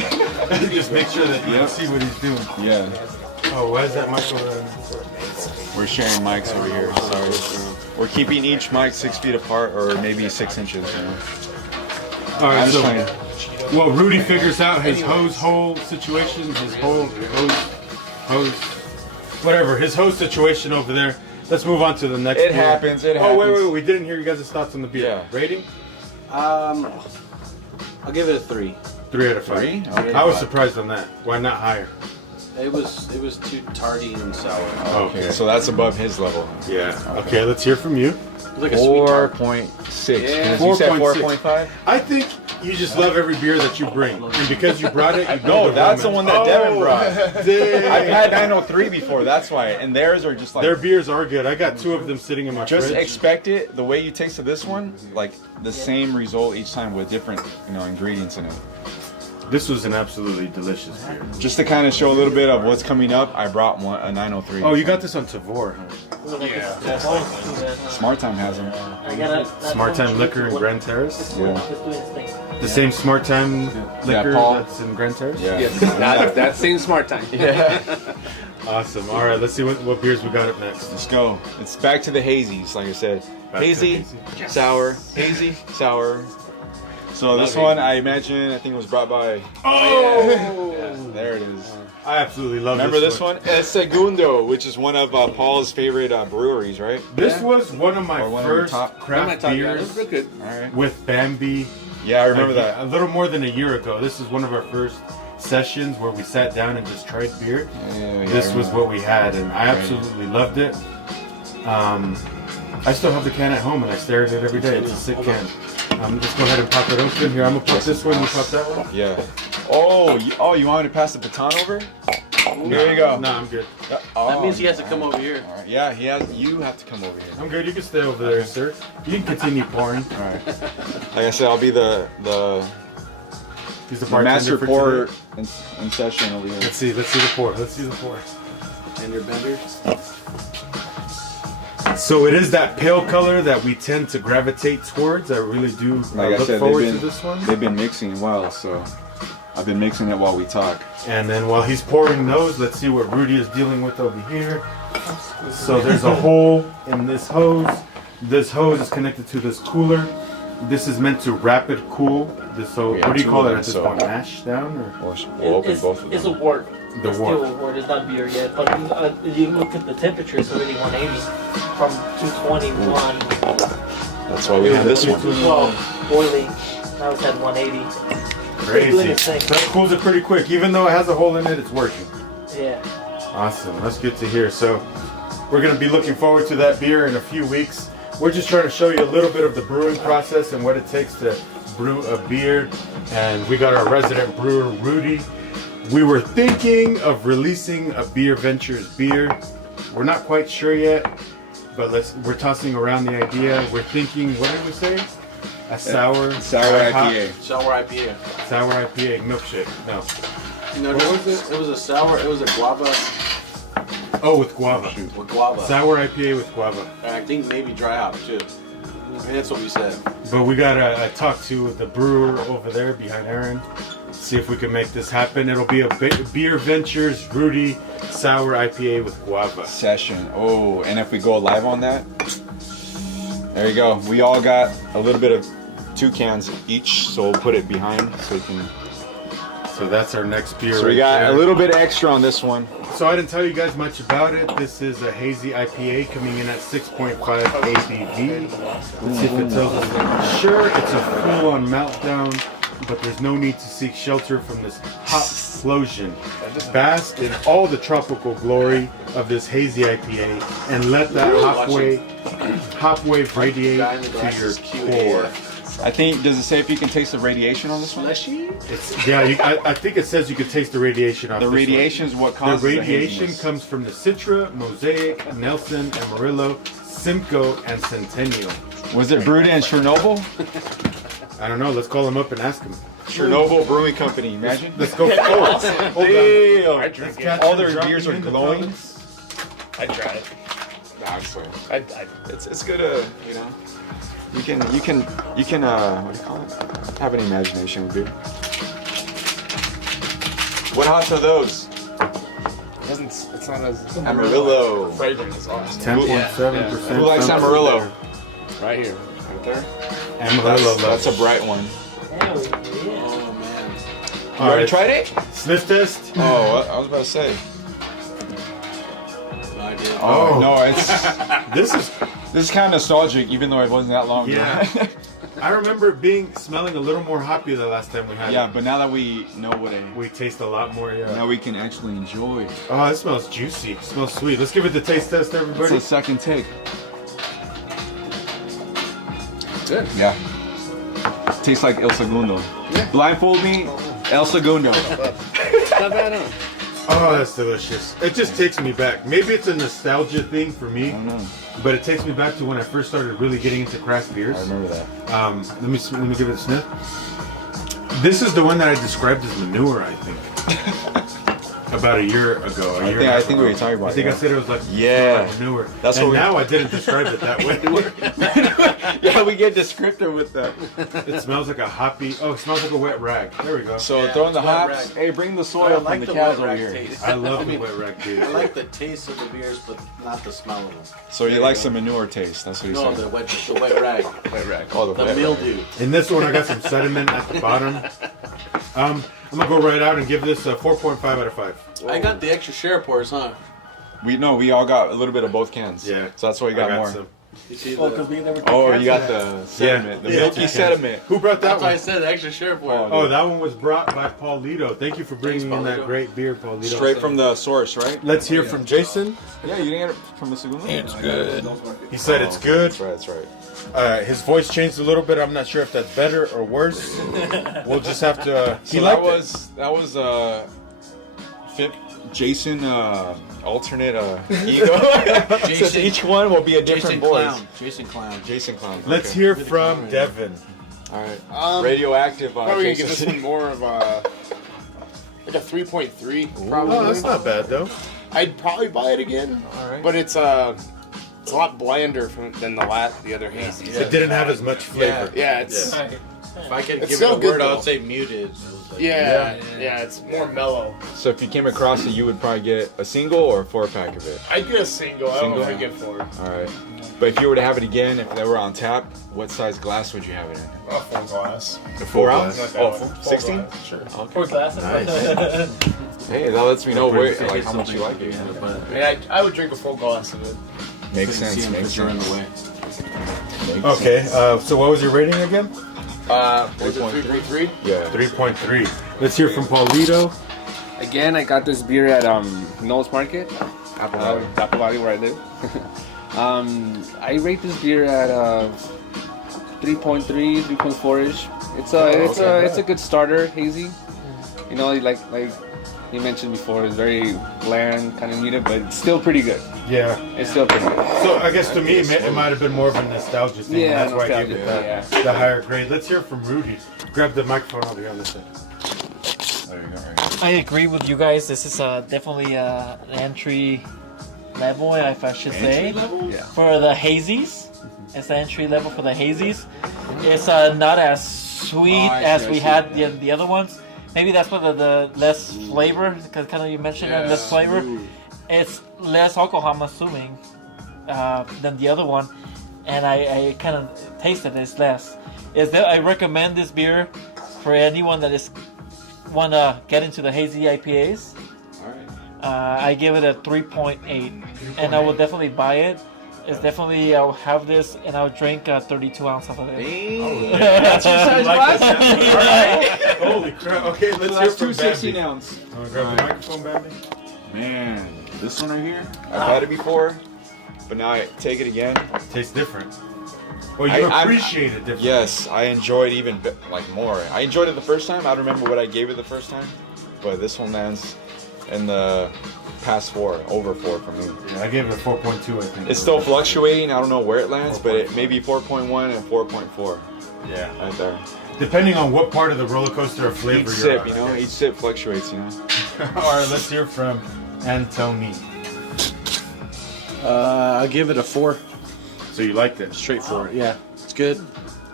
Just make sure that you Yep. see what he's doing. Yeah, Oh, why is that microphone? we're sharing mics over here. Sorry. We're keeping each mic 6 feet apart, or maybe 6 inches. You know? All right, I'm just so trying. well, Rudy figures out his hole situation, his hose, whatever, his hose situation over there. Let's move on to the next. It beer. happens. It Oh, wait, happens. we didn't hear you guys' thoughts on the beer. Yeah. Rating? I'll give it a 3. 3 out of 5. 3? Okay. I was surprised on that. Why not higher? It was too tardy and sour. Okay, so that's above his level. Yeah. Okay, let's hear from you. It was like a sweet tart. 4.6. Yeah. You said 4.6. 4.5? I think You just love every beer that you bring, and because you brought it, you No, build a that's the romance. one that Devin brought. Dang. I've had 903 before, that's why. And theirs are just like. Their beers are good. I got 2 of them sitting in my Just fridge. expect it the way you tasted this one, like the same result each time with different, ingredients in it. This was an absolutely delicious beer. Just to kind of show a little bit of what's coming up, I brought a 903. Oh, you got this on Tavor, huh? Smart Time has them. I got Smart Time Liquor in Grand Terrace. Yeah. The same Smart Time liquor Paul. that's in Grand Terrace. Yeah. Yes, that same smart time. Yeah. Awesome. All right, let's see what beers we got up next. Let's go. It's back to the hazies, like I said. Back to Hazy, hazy. sour, hazy, sour. So this one, I think it was brought by. Oh! Yeah, there it is. I absolutely love Remember this one? El Segundo, which is one of Paul's favorite breweries, right? This was one of my Or one of your first top- craft beers Real good. All right. with Bambi. Yeah, I remember Like, that. a little more than a year ago. This is one of our first sessions where we sat down and just tried beer. Yeah, This I was remember. what we had, and I absolutely loved it. I still have the can at home, and I stare at it every day. It's a sick can. Let's go ahead and pop it open. Here, I'm gonna pop this one. You pop that one. Yeah. Oh, you want me to pass the baton over? Here you go. No, I'm good. Oh, That means he has to come over here. all right. Yeah, you have to come over here. I'm good. You can stay over there, sir. You can continue pouring. All right. Like I said, I'll be the He's the bartender master for pourer today. in session over here. Let's see the pour. Let's see the pour. And your benders. So it is that pale color that we tend to gravitate towards. I really do Like I look said, forward to this one. they've been mixing well, so I've been mixing it while we talk. And then while he's pouring those, let's see what Rudy is dealing with over here. So there's a hole in this hose. This hose is connected to this cooler. This is meant to rapid cool. So Yeah, what do you call two it of at this them, point? so- Mash down or? We'll open both of them. It's a wort. The It's wort. still a wort. It's not beer yet. But you look at the temperature, it's already 180 from 221. That's why we have this one. 212 boiling. Now it's at 180. Crazy. doing its thing. So that cools it pretty quick. Even though it has a hole in it, it's working. Yeah. Awesome. That's good to hear. So we're going to be looking forward to that beer in a few weeks. We're just trying to show you a little bit of the brewing process and what it takes to brew a beer. And we got our resident brewer, Rudy. We were thinking of releasing a BeerVentures beer. We're not quite sure yet, but we're tossing around the idea. We're thinking, what did we say? A sour IPA. Sour IPA. Sour IPA milkshake. No. No, What was it was a sour. It was a guava Oh, with guava. with guava. Sour IPA with guava. And I think maybe dry hop too. And that's what we said. But we gotta talk to the brewer over there behind Aaron. See if we can make this happen. It'll be a BeerVentures Rudy Sour IPA with guava. Session. Oh, and if we go live on that, there you go. We all got a little bit of 2 cans each, so we'll put it behind so we can. So that's our next beer. So we right got there. a little bit extra on this one. So I didn't tell you guys much about it. This is a hazy IPA coming in at 6.5 ABV. Let's see if it tells us. Sure, it's a full-on meltdown, but there's no need to seek shelter from this hop explosion. Bask in all the tropical glory of this hazy IPA and let that hop wave radiate Guy in the to glass your is cute core. AF. I think, does it say if you can taste the radiation on this one? It's, yeah, I think it says you can taste the radiation off The this one. radiation is what The causes radiation haziness. comes from the Citra, Mosaic, Nelson, Amarillo, Simcoe, and Centennial. Was it brewed in Chernobyl? I don't know. Let's call him up and ask him. Chernobyl Brewing Company, imagine. Let's go. Oh, hold on. Damn. Let's catch All him their dropping beers are in the glowing. pellets. I tried it. Nah, I'm sorry. I It's good you can what do you call it? Have an imagination with beer. What hops are those? it's not as Amarillo. fragrant as ours. 10.7%. Who likes Amarillo? Right here. Right there. Amarillo. That's a bright one. Hell yeah. Oh man. You already tried it? Sniff test. Oh, I was about to say. No, I did. Oh no, it's This is. this is kind of nostalgic, even though it wasn't that long ago. Yeah. I remember it smelling a little more hoppy the last time we had Yeah, it. but now that we know what We taste a lot more. Yeah. now we can actually enjoy. Oh, it smells juicy. It smells sweet. Let's give it the taste test, It's everybody. a second take. Good. Yeah. tastes like El Segundo. Blindfold me, El Segundo. Not bad, huh? Oh, that's delicious. It just takes me back. Maybe it's a nostalgia thing for me, I don't know. but it takes me back to when I first started really getting into craft beers. I remember that. Let me give it a sniff. This is the one that I described as manure, I think. About a year ago. I think we were talking about. I think I said it was like Yeah. like manure. That's and what we- now I didn't describe it that way. Yeah, we get descriptive with that. It smells like a hoppy. Oh, it smells like a wet rag. There we go. So Yeah, throwing the it's wet hops. rag. Hey, bring the I soil from like the the cows wet over rag here. taste. I love the wet rag I taste. like the taste of the beers, but not the smell of them. So you like some manure taste? That's what you No, said. the wet rag. Wet rag. Oh, the The wet mildew. In this one, I got some sediment at the bottom. I'm gonna go right out and give this a 4.5 out of 5. I got the extra share pours, huh? We all got a little bit of both cans. Yeah. So that's why we got, I got more. some. You see Well, the... because we never. Oh, you got the sediment, the Yeah. milky Yeah. sediment. Who brought that That's why I one? said extra share pour. Oh, that one was brought by Paulito. Thank you for bringing in that Paulito. great beer, Paulito. Straight from the source, right? Let's hear from Jason. Yeah, you didn't get it from the Segundo? It's good. He said it's good. That's right. His voice changed a little bit. I'm not sure if that's better or worse. We'll just have to. So that was Jason alternate ego. Says each one will be a different voice. Jason Clown. Jason Clown. Let's okay. hear from Devin. All right. Radioactive. Probably gonna give Jason. this one more of a like a 3.3. Probably. Oh, that's not bad though. I'd probably buy it again. All right. But it's a lot blander than the other hazy. It didn't have as much flavor. Yeah, it's If I could It's give it still a good, word, I though. would say muted. It was like, yeah, it's more mellow. So if you came across it, you would probably get a single or a 4-pack of it. I'd get a single. I don't know if Single? I'd get four. All right. But if you were to have it again, if they were on tap, what size glass would you have it in? A full glass. The Full 4 ounce? glass. Oh, Full 16? glass, Sure. Four glasses. Hey, that lets me know where, I like get how much you like something, it. yeah, but I mean, I would drink a full glass of it. Makes couldn't see sense. him Makes because you're in the sense. way. Makes Okay, so what was your rating again? Was it 3.3? Yeah. 3.3. Let's hear from Paulito. Again, I got this beer at Knowles Market, Apple Valley. Apple Valley, where I live. I rate this beer at 3.3, 3.4ish. It's a good starter, hazy. You know, like you mentioned before, it's very bland, kind of muted, but it's still pretty good. Yeah. It's still pretty good. So I guess to me, it might have been more of a nostalgia thing. Yeah, That's why I gave it nostalgia, the higher grade. Let's hear from Rudy. Grab the microphone over here on this side. There you go. Right I agree with you guys. This is definitely an entry level, if I should say, Yeah. for the hazies. It's the entry level for the hazies. It's not as sweet as we had the other ones. Maybe that's what the less flavor, because kind of you mentioned that less flavor. It's less alcohol, I'm assuming, than the other one, and I kind of tasted it's less. I recommend this beer for anyone that is want to get into the hazy IPAs. I give it a 3.8, and I will definitely buy it. It's definitely I'll have this and I'll drink 32 ounces of it. That's your size glass? Holy crap. Okay, let's hear from 216 Bambi. ounce. Want to grab the microphone, Bambi? Man, this one right here. I've had it before, but now I take it again. Tastes different. Well, you appreciate it different. Yes, I enjoyed even more. I enjoyed it the first time. I don't remember what I gave it the first time, but this one lands in the past 4, over 4 for me. Yeah, I gave it a 4.2, I think. It's still fluctuating. I don't know where it lands, but it may be 4.1 and 4.4 Yeah. right there. Depending on what part of the roller coaster of flavor Each you're sip, on, you I know, guess. each sip fluctuates, you know. All right, let's hear from Antoni. I'll give it a 4. So you liked it? Straightforward. Yeah, it's good.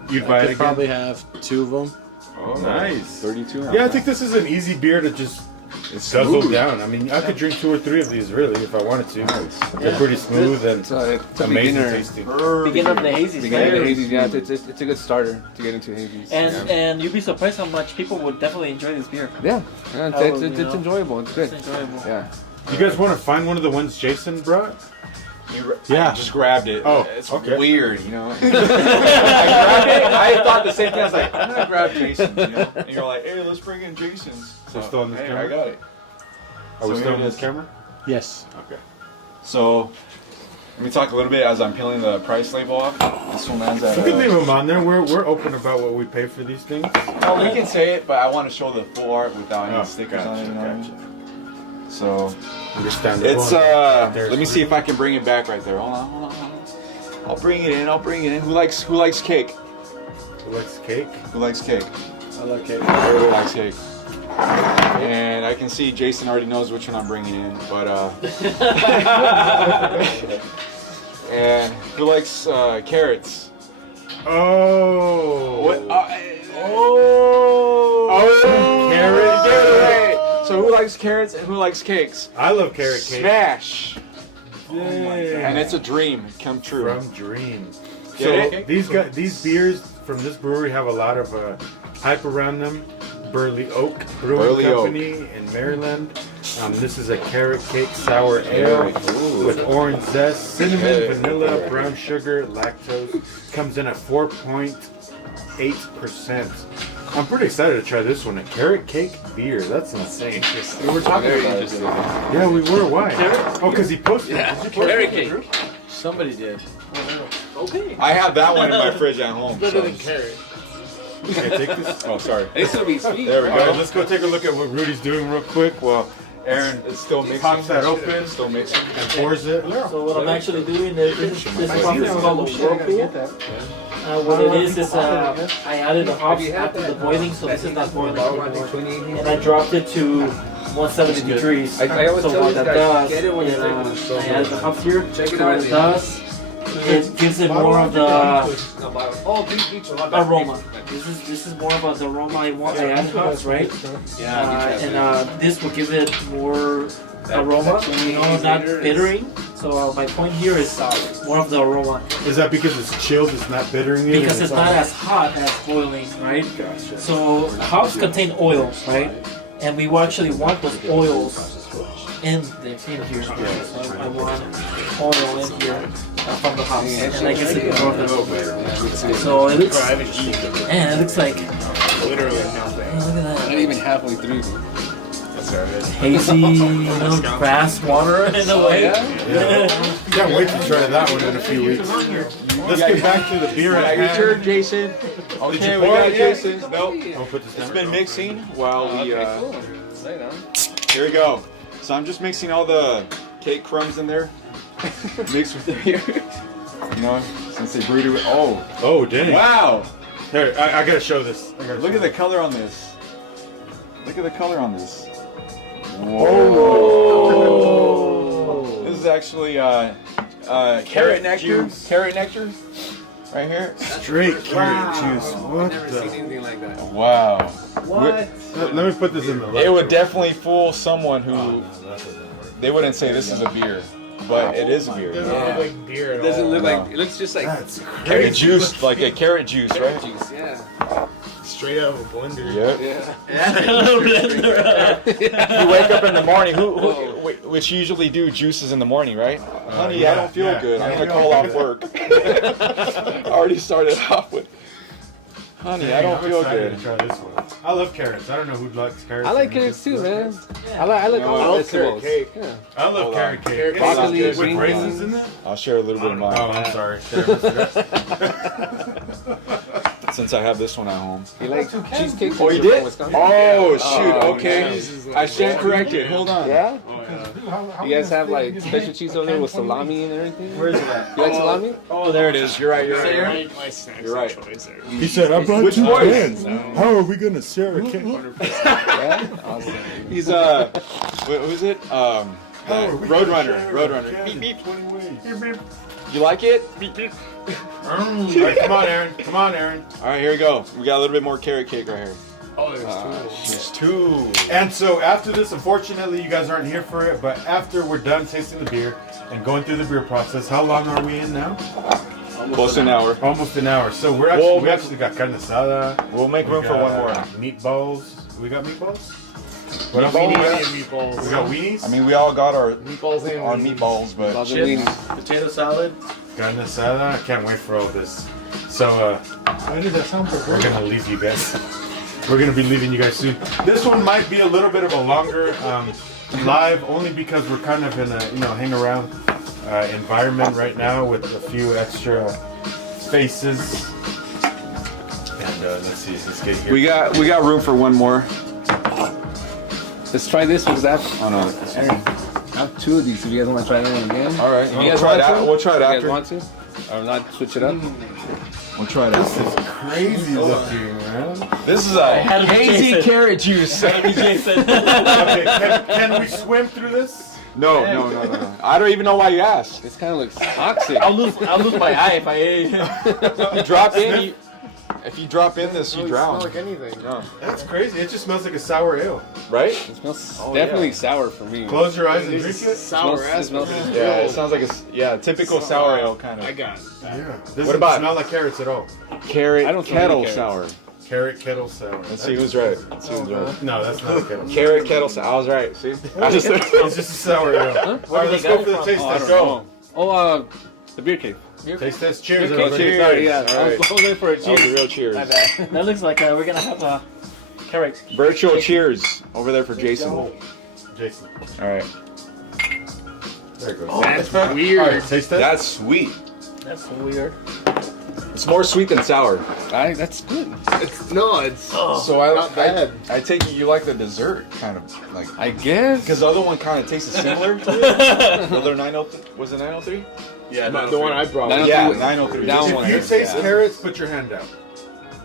You'd buy I it could again? probably have 2 of them. Oh, Nice. 32 ounce. Yeah, I think this is an easy beer to just it's guzzle smooth. down. I mean, I could drink 2 or 3 of these really if I wanted to. Nice. They're pretty smooth and It's a amazing beginner. tasting. Beginner of the hazies. Beginning of the right? hazies, yeah, it's a good starter to get into hazies. And you'd be surprised how much people would definitely enjoy this beer. Yeah, Oh, it's you know. enjoyable. It's good. It's enjoyable. Yeah. You guys want to find one of the ones Jason brought? Yeah, I just grabbed it. Oh, it's okay. weird, you know. I grabbed it. I thought the same thing. I was like, I'm gonna grab Jason's, you know. And you're like, hey, let's bring in Jason's. We're still on this hey, camera? I got it. Are we So still here on it this is. camera? Yes. Okay. So Let me talk a little bit as I'm peeling the price label off. This one lands at. You can leave them on there. We're open about what we pay for these things. Oh, we can say it, but I want to show the full art without any stickers on it. Gotcha. So Understandable. it's let me see if I can bring it back right there. Hold on. I'll bring it in. Who likes cake? Who likes cake? Who likes cake? I like cake. Everybody likes cake. And I can see Jason already knows which one I'm bringing in, but and who likes carrots? Oh. What? Carrot. So who likes carrots and who likes cakes? I love carrot cake. Smash! Yay. And it's a dream come true. From Dream. Get So it? these beers from this brewery have a lot of hype around them. Burley Oak Brewing Burley Company in Maryland. This is a carrot cake sour ale with orange zest, cinnamon, vanilla, brown sugar, lactose. Comes in at 4.8%. I'm pretty excited to try this one. A carrot cake beer. That's insane. We were talking about this. Yeah, we were. Why? Oh, because he posted. Yeah. Did you post Carrot it in the group? Somebody did. Okay. I have that one in my fridge at home. Better So. than carrot. Can I take this? Oh, sorry. It's gonna be sweet. There we All right, go. let's go take a look at what Rudy's doing real quick while Aaron It's still mixing. pops that open Still mixing. and pours it. So what I'm actually doing is this process is called a whirlpool. What it is I added the hops after the boiling, so this is not boiling anymore. And I dropped it to 170 degrees. I always So tell what these that guys, does, get it when you're I taking added the hops here. Check it So out, what it man. does, it gives it more of the aroma. This is more about the aroma I want. I added hops, right? This will give it more aroma, not bittering. So my point here is more of the aroma Is that because it's chilled, it's not bittering you? because it's not as hot as boiling, right? Gotcha. So hops contain oils, right? And we actually want those oils in here. So I want oil in here from the hops, and that gives it more of the. So it looks, man, it looks like. Literally nothing. Look at that. Not even halfway through. Hazy, grass water in a way. Can't wait to try that one in a few weeks. Let's get back to the beer at You sure, hand. Jason? Okay, we pour got it yet? Jason. Nope. I'll put this It's down. been mixing while we. Cool. Right on. Here we go. So I'm just mixing all the cake crumbs in there. Mixed with the beer. You know, since they brewed it with. Oh. Oh, dang. Wow. Here, I gotta show this. Look at the color on this. Look at the color on this. Oh. This is actually carrot nectar. Carrot nectar. Right here. Straight carrot juice. What the? Anything like that. Wow. What? Let me put this in the It would definitely fool someone who Oh, no, that doesn't work. they wouldn't say this is a beer, but it is a beer. It doesn't look like beer It at doesn't all. look No. like. It looks just like That's Carrot crazy. juice, like a carrot juice, right? juice. Yeah. Straight out of a blender. Yep. Yeah. You wake up in the morning. Which usually do juices in the morning, right? Honey, I don't feel yeah. good. I'm gonna call off work. I already started off with. Honey, I don't I'm feel excited good. to try this one. I love carrots. I don't know who likes carrots. I like or carrots just too, love man. carrots. I like No, all I the love carrot vegetables. cake. Yeah. I love Hold carrot on. cake. Carrot Broccoli, With green raisins beans. in there? I'll share a little bit of Oh, mine I'm sorry. Did I mess it up? since I have this one at home. You like cheesecake? Oh, you From did? Wisconsin? Oh, shoot. Oh, Okay. I stand corrected. Hold on. Yeah. You guys have like special cheese over there with salami and everything? Where is it at? You like salami? Oh, there it is. You're right. You're right. My snacks You're right. choice are He said, I brought Which two one? pens. How are we going to share a cake? Yeah. Awesome. He's what was it? Roadrunner. Roadrunner. Beep beep. 20 ways. You like it? Beep beep. All right, come on, Aaron. Come on, Aaron. All right, here we go. We got a little bit more carrot cake right here. Oh, there's There's two. And so after this, unfortunately, you guys aren't here for it, but after we're done tasting the beer and going through the beer process, how long are we in now? Close to an hour. Almost an hour. So we actually got carne asada. We'll make We room for got, one more. Meatballs. We got meatballs? What else? Weenies we got? and meatballs. We got weenies? I mean, we all got our Meatballs and meatballs, but Love the Chips, weenies. potato salad. Carne asada. I can't wait for all this. So Why does that sound so we're good? gonna leave you guys. We're gonna be leaving you guys soon. This one might be a little bit of a longer live, only because we're kind of in a hang around environment right now with a few extra spaces. And let's see, let's get here. We got room for one more. Let's try this with that. Oh no. I have 2 of these. If you guys want to try that one again. All right. If you We'll guys try want that. to, We'll try it you guys after. want to? Or not switch it up? We'll try it out. This is crazy looking, man. This is a Had to be hazy Jason. carrot juice. Had to be Jason. Okay, can we swim through this? No. I don't even know why you asked. This kind of looks toxic. I'll lose my eye if I ate. You drop in. If you drop in this, you Doesn't drown. smell like anything. No. That's crazy. It just smells like a sour ale. Right? It smells Oh, definitely yeah. sour for me. Close your eyes and It's drink it. sour It ass. smells- Yeah, it sounds like a typical sour ale kind I of. got it. Yeah. Doesn't about- smell like carrots at all. Carrot I don't smell kettle any sour. Carrot kettle sour. Let's see who's right. Let's see who's right. No, that's not a kettle. Carrot kettle sour. I was right. See? I just It's just a sour ale. All right, let's go for the taste Oh, I test. don't Go. know. Oh, the beer cave. Taste test. Cheers, Okay, everybody. cheers. Sorry, yeah. All right. I was going for a That was a cheers. real cheers. My bad. That looks like we're gonna have a carrot. Virtual cheers over there for Jason. All Jason. right. There it goes. That's All weird. right, taste test. That's sweet. That's weird. It's more sweet than sour. That's good. It's So not bad. I take it you like the dessert kind of like. I guess. Because the other one kind of tasted similar to it. The other 903 was it 903? Yeah, The one I brought. 903. Yeah, 903. That If one. you is, taste yeah. carrots, put your hand out.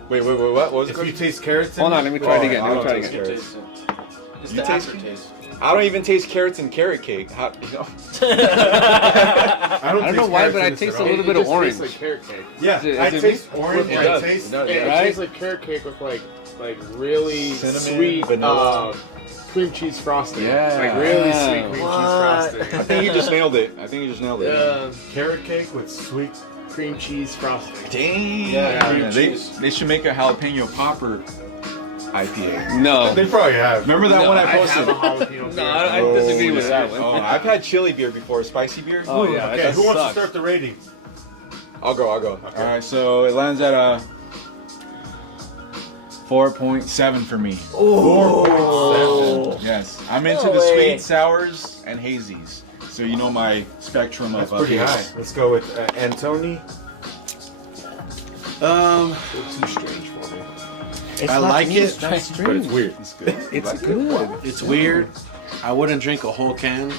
Wait, what? What was it? If you taste carrots, in Hold on, it- let me try it Oh, again. I Let me don't try it taste again. carrots. It's You the taste- aftertaste. I don't even taste carrots in carrot cake. How, you know? I I don't know why, but I taste a little bit of orange. Tastes like carrot cake. Yeah, Is it- I is it taste me? orange. It I does, taste. it does, It Right? tastes like carrot cake with like really Cinnamon, sweet vanilla. cream cheese frosting. Yeah. Like really Yeah. sweet cream cheese I think you just nailed it. I think you just nailed it. frosting. Carrot cake with sweet. Cream cheese frosting. Dang. Yeah, cream They should make a jalapeno popper IPA. No. They probably have. Remember that No, one I I posted? have a jalapeno. No, I disagree with that Oh, one. I've had chili beer before. Spicy beer. Oh, yeah. Okay, that who wants to sucks. start the rating? I'll go. All right, so it lands at a 4.7 for me. 4.7. Yes, I'm into No the way. sweet sours and hazies. So you know my spectrum That's of pretty beers. high. Let's go with Antoni. Too strange for me. I like it. But it's weird. It's good. It's good. It's weird. I wouldn't drink a whole can.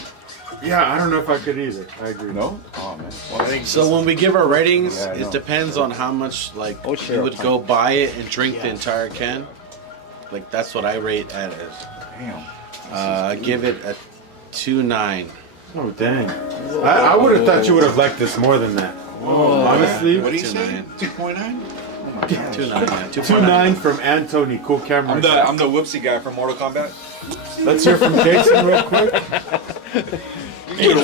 Yeah, I don't know if I could either. I agree. No? Oh man. Well, So when we give our ratings, Yeah, I know. it depends on how much like Oh, sure. you would go buy it and drink the entire can. Like that's what I rate at it. damn. I give it a 2.9. Oh dang! I would have thought you would have liked this more than that. Honestly, What do you say? 2.9. 2.9? 2.9. Yeah, 2.9 from Antoni. Cool camera. I'm the whoopsie guy from Mortal Kombat. Let's hear from Jason real quick. Wait,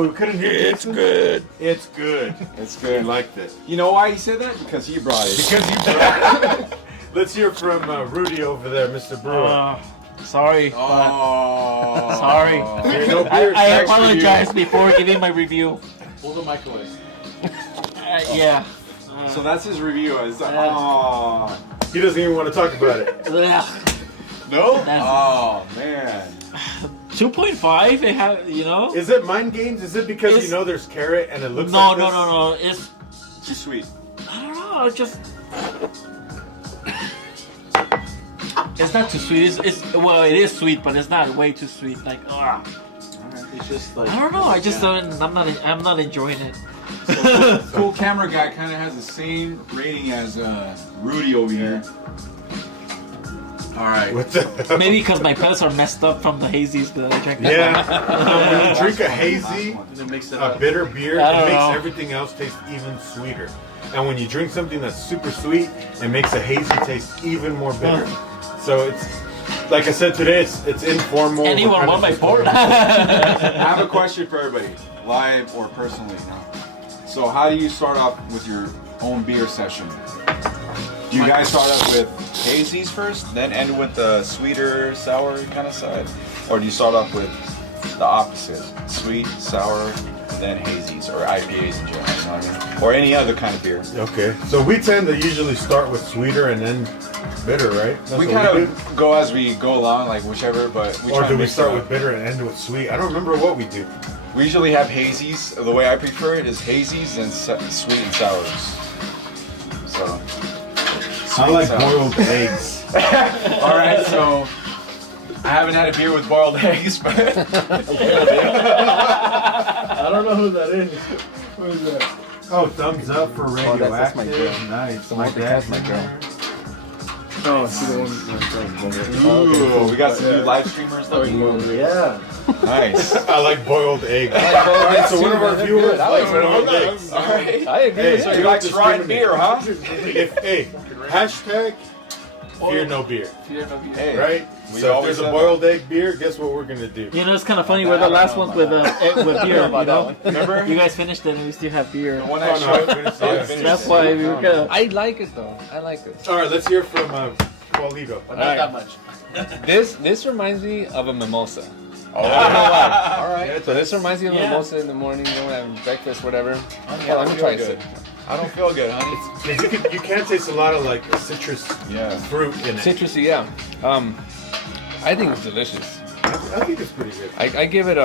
we couldn't hear Jason. good. It's good. It's We good. liked it. You know why he said that? Because he brought it. Because you brought it. Let's hear from Rudy over there, Mr. Brewer. Sorry. Oh. Sorry. No beer I snacks for you. apologize before giving my review. Pull the mic away. Yeah. So that's his review. Oh. He doesn't even want to talk about it. Ugh. No? That's- Oh man. 2.5. They have, you know. Is it mind games? Is it because It's- you know there's carrot and it looks No, like no, this? no, no. It's Too sweet. I don't know. It's just. It's not too sweet. It's well, it is sweet, but it's not way too sweet. Like, It's just like I don't know. I just don't. I'm not enjoying it. Cool camera guy kind of has the same rating as Rudy over here. all right. What the? Maybe because my palates are messed up from the hazies that I drank. Yeah. When you drink a hazy, And it makes it a bitter beer, I it don't makes know. everything else taste even sweeter. And when you drink something that's super sweet, it makes a hazy taste even more bitter. So it's, like I said today, it's informal. Anyone We're want my kinda board? I have a question for everybody, live or personally. So how do you start off with your own beer session? Do you guys start off with hazies first, then end with the sweeter, sour kind of side? Or do you start off with the opposite, sweet, sour, then hazies, or IPAs in general, you know what I mean? Or any other kind of beer. Okay, so we tend to usually start with sweeter and then bitter, right? That's We what kind do? of go as we go along, like whichever, but we Or try do to we mix start it with up. bitter and end with sweet? I don't remember what we do. We usually have hazies. The way I prefer it is hazies and sweet and sours. So. I like Sweet and sours. boiled eggs. All right, so I haven't had a beer with boiled eggs, but I don't know who that is. What is that? Oh, thumbs up for radioactive. that's my girl. Nice. The one that has my girl. Oh, see the one. ooh, we got some new live streamers. Yeah. Nice. I like boiled eggs. boiled Alright, eggs so one too, of our man. viewers Good. I likes like boiled boiled eggs. Alright. I agree. Hey, So you you don't like trying discriminate. beer, huh? Hey, hashtag fear no beer, Hey, right? We So if always there's a said boiled egg beer, guess what we're gonna do? You know, it's kind of funny. We're the last ones with with beer. You know, Remember? you guys finished it, and we still have beer. The one Oh, I no, showed. I finished I it. finished That's it. why we were gonna. I like it though. I like this. All right, let's hear from Paulito. But not that much. This reminds me of a mimosa. Oh, All right. So this reminds me of a Yeah. mimosa in the morning, you know, having breakfast, whatever. Honey, Well, I I'm don't gonna try feel it. good. I don't feel good, honey. You can't taste a lot of like citrus Yeah. fruit in it. Citrusy, yeah. I think it's delicious. I think it's pretty good. I give it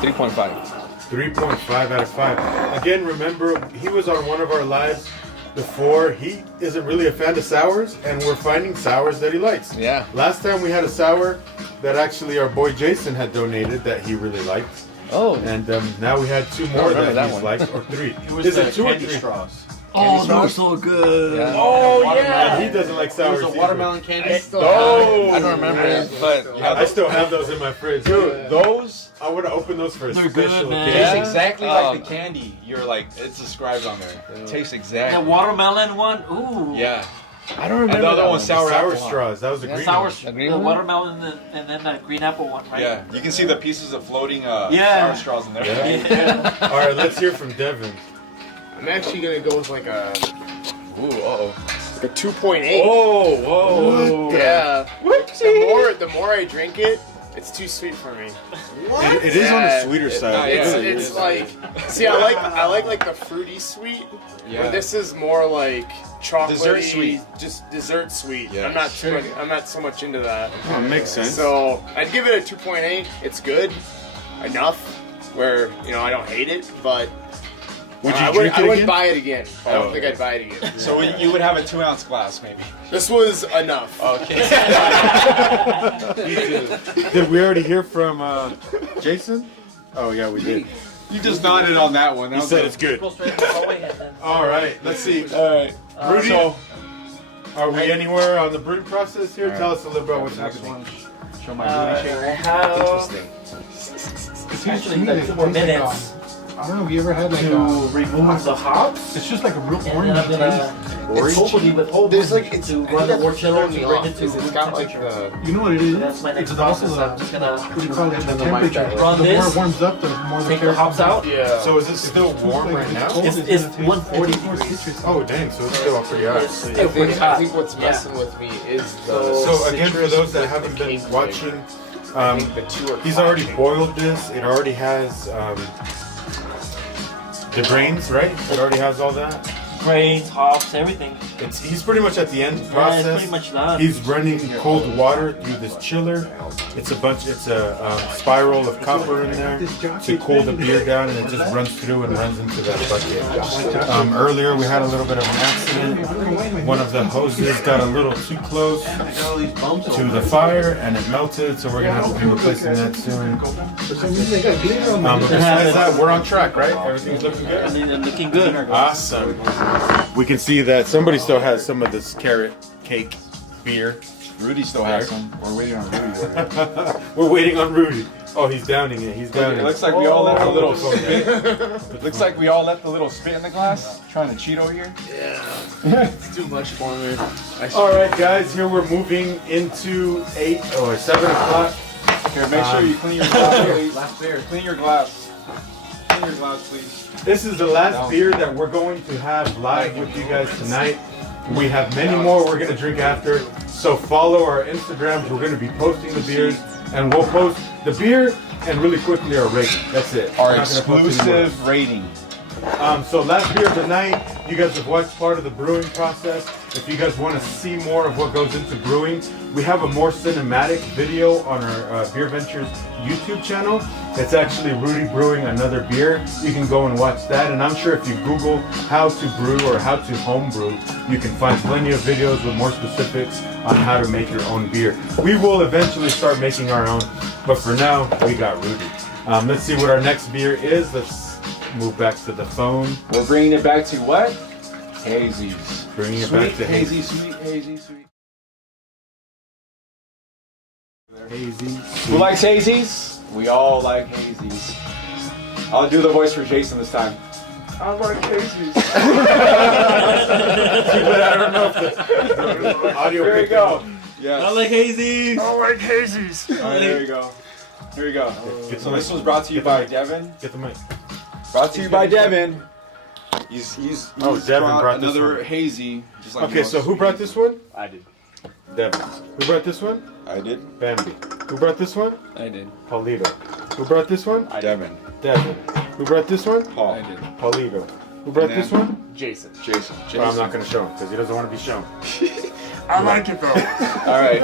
3.5. 3.5 out of 5. Again, remember, he was on one of our lives before. He isn't really a fan of sours, and we're finding sours that he likes. Yeah. Last time we had a sour that actually our boy Jason had donated that he really liked. Oh, And now we had 2 more remember that, that he's one. liked, or 3. It was Is the it 2 or candy 3? straws. Oh, they're so good. yeah. Oh, Watermelon. yeah. He doesn't like It sours. was a either. watermelon candy. Oh, I don't remember it, but I still have those in my fridge. Dude, those I want to open those for a They're good, special man. occasion. taste Yeah? exactly Oh. like the candy. You're like, it's described on there. It tastes The exactly. watermelon one. Ooh. Yeah. I don't And remember the other that one's one. sour Sour apple. straws. That was the Yeah, green sour, one. The green the one? watermelon, and then the green apple one, right? Yeah, you can see the pieces of floating Yeah. sour straws in there. Yeah. All right, let's hear from Devin. I'm actually gonna go with like a Ooh, uh-oh. 2.8. Oh, whoa. Yeah. The more I drink it, it's too sweet for me. It is on the Yeah, sweeter it- side. It's like, see, I like the fruity sweet. Yeah. But this is more like chocolatey, Dessert sweet. just dessert sweet. Yeah. I'm not so much into that. Oh, makes sense. So I'd give it a 2.8. It's good enough where I don't hate it, but Would you I drink it wouldn't again? buy it again. I don't Oh. think I'd buy it again. So you would have a 2-ounce glass, maybe. This was enough. Okay. Did we already hear from Jason? Oh yeah, we did. You just nodded on that one. He said it's good. Go straight to the hallway and then. All right, let's see. All right. Rudy, So, are we anywhere on the brewing process here? Tell us a little about what's happening. show my I booty shape. have Interesting. It's actually usually like 2 more minutes I don't know. Have you ever had like to remove the hops, It's just like a real and then orange I'm gonna taste. hopefully withhold There's to like it's run the that's more chiller throwing to me bring off, it to is room it's got like temperature. the You know what it is? So that's my next It's also process. I'm just gonna what do you call it? The And the mic temperature. back. Run The more this, it warms up, the more the take the character hops out. yeah. So is this still warm right now? It's 140 degrees. Oh dang, so it's still pretty hot. It's I still pretty think, hot. I think what's Yeah. messing with me is the So again, for citrus those that with the haven't been cake watching, flavor. I think the two are he's already clashing. boiled this. It already has the grains, right? It already has all that. Grains, hops, everything. He's pretty much at the end Yeah, it's process. pretty much done. He's running cold water through this chiller. It's a spiral of copper in there to cool the beer down, and it just runs through and runs into that bucket. Earlier we had a little bit of an accident. One of the hoses got a little too close to the fire, and it melted. So we're gonna have to be replacing that soon. But besides that, we're on track, right? Everything's looking good. And they're looking good. Awesome. We can see that somebody still has some of this carrot cake beer. Rudy still has some. We're waiting on Rudy over there. We're waiting on Rudy. Oh, he's downing it. He's downing It it. looks like we all left a little Oh. spit. Looks like we all left a little spit in the glass. Trying to cheat over here. It's too much for me. All right, guys. Here we're moving into 7 o'clock. Here, make sure you clean your glass, please. Last beer. Clean your glass. Clean your glass, please. This is the last beer that we're going to have live with you guys tonight. We have many more we're gonna drink after. So follow our Instagrams. We're gonna be posting the beers, and we'll post the beer and really quickly our rating. That's it. Our We're not gonna post any more. exclusive rating. So last beer of the night, you guys have watched part of the brewing process. If you guys want to see more of what goes into brewing, we have a more cinematic video on our BeerVentures YouTube channel. It's actually Rudy brewing another beer. You can go and watch that. And I'm sure if you Google how to brew or how to home brew, you can find plenty of videos with more specifics on how to make your own beer. We will eventually start making our own, but for now, we got Rudy. Let's see what our next beer is. Let's move back to the phone. We're bringing it back to what? Hazies. Bringing it Sweet, back to hazy, sweet, hazy, sweet. Hazy. Who likes hazies? We all like hazies. I'll do the voice for Jason this time. I like hazies. But I don't know if the audio. There you go. Yes. I like hazy. I like hazies. All right, there you go. Here we go. So this was brought to you by Devin. Get the mic. Brought to you by Devin. He's Devin brought this another one. hazy. Just like Okay, so who brought this one? I did. Devin. Who brought this one? I did. Bambi. Who brought this one? I did. Paulito. Who brought this one? Devin. Devin. Who brought this one? Paul. I did. Paulito. Who brought And this one? Jason. Jason. Well, I'm not going to show him because he doesn't want to be shown. I like it though. All right.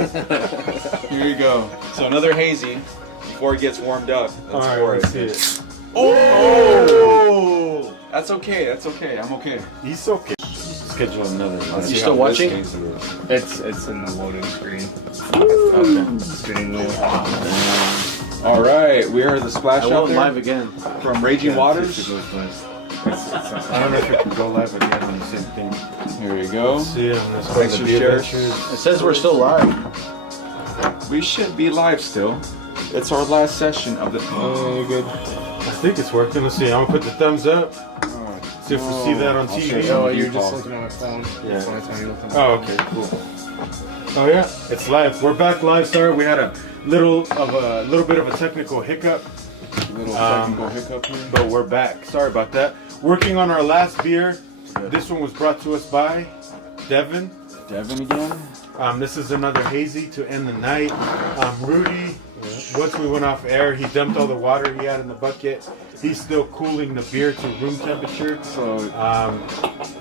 Here you go. So another hazy before it gets warmed up. All Let's right, pour let's it. see it. Oh! That's okay. That's okay. I'm okay. He's okay. Schedule another. Let's You see still how this watching? hazy is. It's in the loading screen. Okay. It's getting low. All right, we are the splash I out went there live again. from Raging Waters. I don't know if it can go live again on the same thing. Here we go. Let's see, let's go Extra to share. BeerVentures. It says we're still live. We should be live still. It's our last session of the. Oh, good. I think it's working. Let's see. I'm gonna put the thumbs up. See if we see that on I'll TV. show Oh, you. you're just looking at my phone. Yeah. That's why I tell you looking at Oh, okay, cool. Oh yeah, it's live. We're back live. Sorry, we had a little bit of a technical hiccup, Little technical hiccup here. but we're back. Sorry about that. Working on our last beer. This one was brought to us by Devin. Devin again. This is another hazy to end the night. Rudy, once we went off air, he dumped all the water he had in the bucket. He's still cooling the beer to room temperature. So,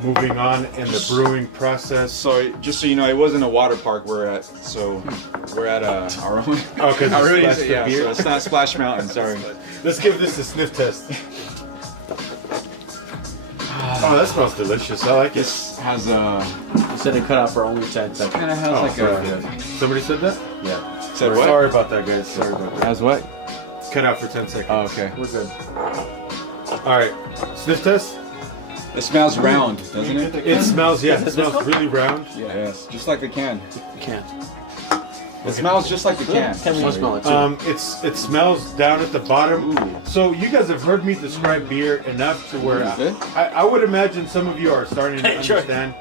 Moving on in the brewing process. so just so you know, it wasn't a water park we're at. So we're at our own. Oh, because I really, the yeah. beer. So it's not Splash Mountain. Sorry. Let's give this a sniff test. Oh, that smells delicious. I like it. This has a You said it cut out for only 10 seconds. kind of has Oh, like perfect. Somebody said that? Yeah. Said what? Sorry about that, guys. Sorry about that. Has what? Cut out for 10 seconds. Oh, okay. We're good. All right. Sniff test. It smells round, doesn't it? It smells, yeah, it This smells one? really round. Yes, just like the can. Can't. It smells just like the can. Can we smell it too? It smells down at the bottom. Ooh. So you guys have heard me describe beer enough to where Good. I would imagine some of you are starting to Hey, Troy. understand.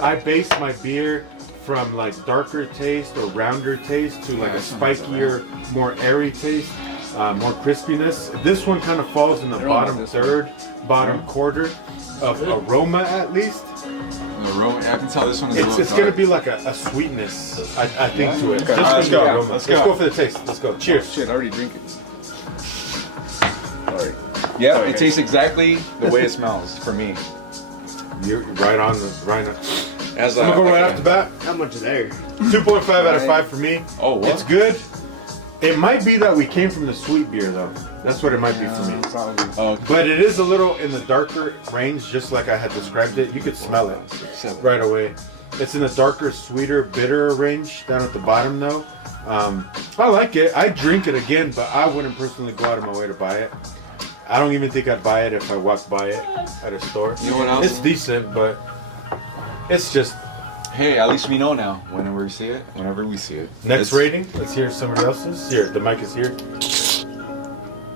I base my beer from like darker taste or rounder taste to like a spikier, more airy taste, more crispiness. This one kind of falls in the don't like bottom this third, bottom quarter of aroma at least. The aroma, I can tell this one is a It's little gonna dark. be like a sweetness, I think, to it. Okay. Just Let's from the go. aroma. Let's Let's go. go for the taste. Let's go. Cheers. Shit, I already drink it. Sorry. Yeah, it tastes exactly the way it smells for me. You're right on the right. As I'm gonna go right off the bat. How much is there? 2.5 out of 5 for me. Oh, what? It's good. It might be that we came from the sweet beer though. That's what it might be for me. Probably. Oh, But it is a little in the darker range, just like I had described it. You could smell it right away. It's in the darker, sweeter, bitter range down at the bottom though. I like it. I'd drink it again, but I wouldn't personally go out of my way to buy it. I don't even think I'd buy it if I walked by it at a store. You know what else? It's decent, but it's just hey, at least we know now. Whenever we see it, next It's- rating. Let's hear somebody else's. Here, the mic is here.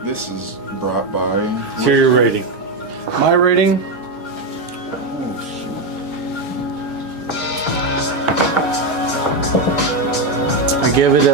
This is brought by. Let's hear your rating. My rating? I give it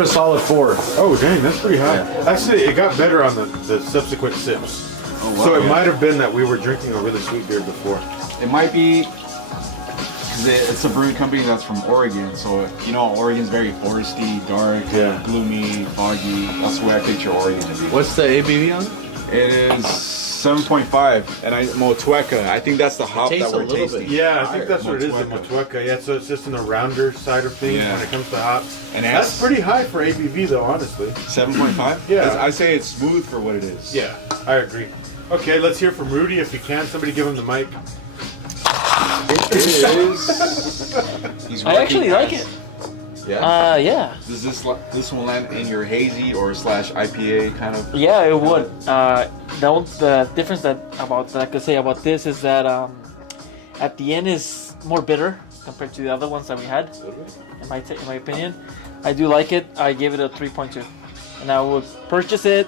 a solid 4. Oh dang, that's pretty high. Actually, it got better on the subsequent sips. Oh, wow, So it yeah. might have been that we were drinking a really sweet beer before. It might be because it's a brewing company that's from Oregon. So you know, Oregon's very foresty, dark, Yeah. gloomy, foggy. That's the way I picture Oregon to be. What's the ABV on it? It is 7.5, and Motueka. I think that's the hop tastes that we're a little tasting. bit. Yeah, I think that's what it is in Motueka. Yeah, so it's just in the rounder side of things Yeah. when it comes to hops. And That's pretty high for ABV, though, honestly. 7.5. Yeah. I say it's smooth for what it is. Yeah, I agree. Okay, let's hear from Rudy if you can. Somebody give him the mic. It is. He's I actually like it. Yeah. Yeah. Does this one land in your hazy or slash IPA kind of? Yeah, it would. The difference that I could say about this is that at the end is more bitter compared to the other ones that we had. In my opinion, I do like it. I give it a 3.2, and I would purchase it.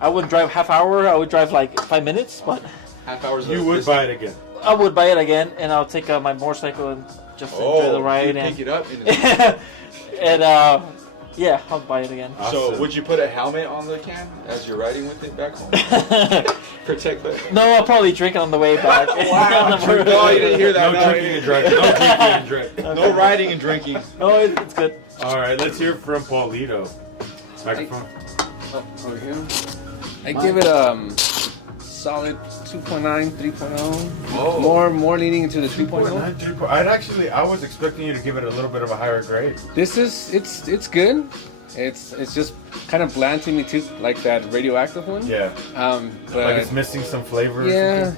I wouldn't drive half hour. I would drive like 5 minutes, but Half hours. You would buy it again. I would buy it again, and I'll take my motorcycle and just enjoy the ride. You And pick it up. and yeah, I'll buy it again. So Awesome. would you put a helmet on the can as you're riding with it back home? Protect that. No, I'll probably drink it on the way back. No, you didn't hear that. No drinking and driving. No drinking and driving. No riding and drinking. No, it's good. All right, let's hear from Paulito. Microphone. Over here. I give it solid 2.9, 3.0. Whoa. More leaning into the 3.0. I was expecting you to give it a little bit of a higher grade. This is it's good. It's just kind of bland to me too, like that radioactive one. Yeah. But Like it's missing some flavor. yeah.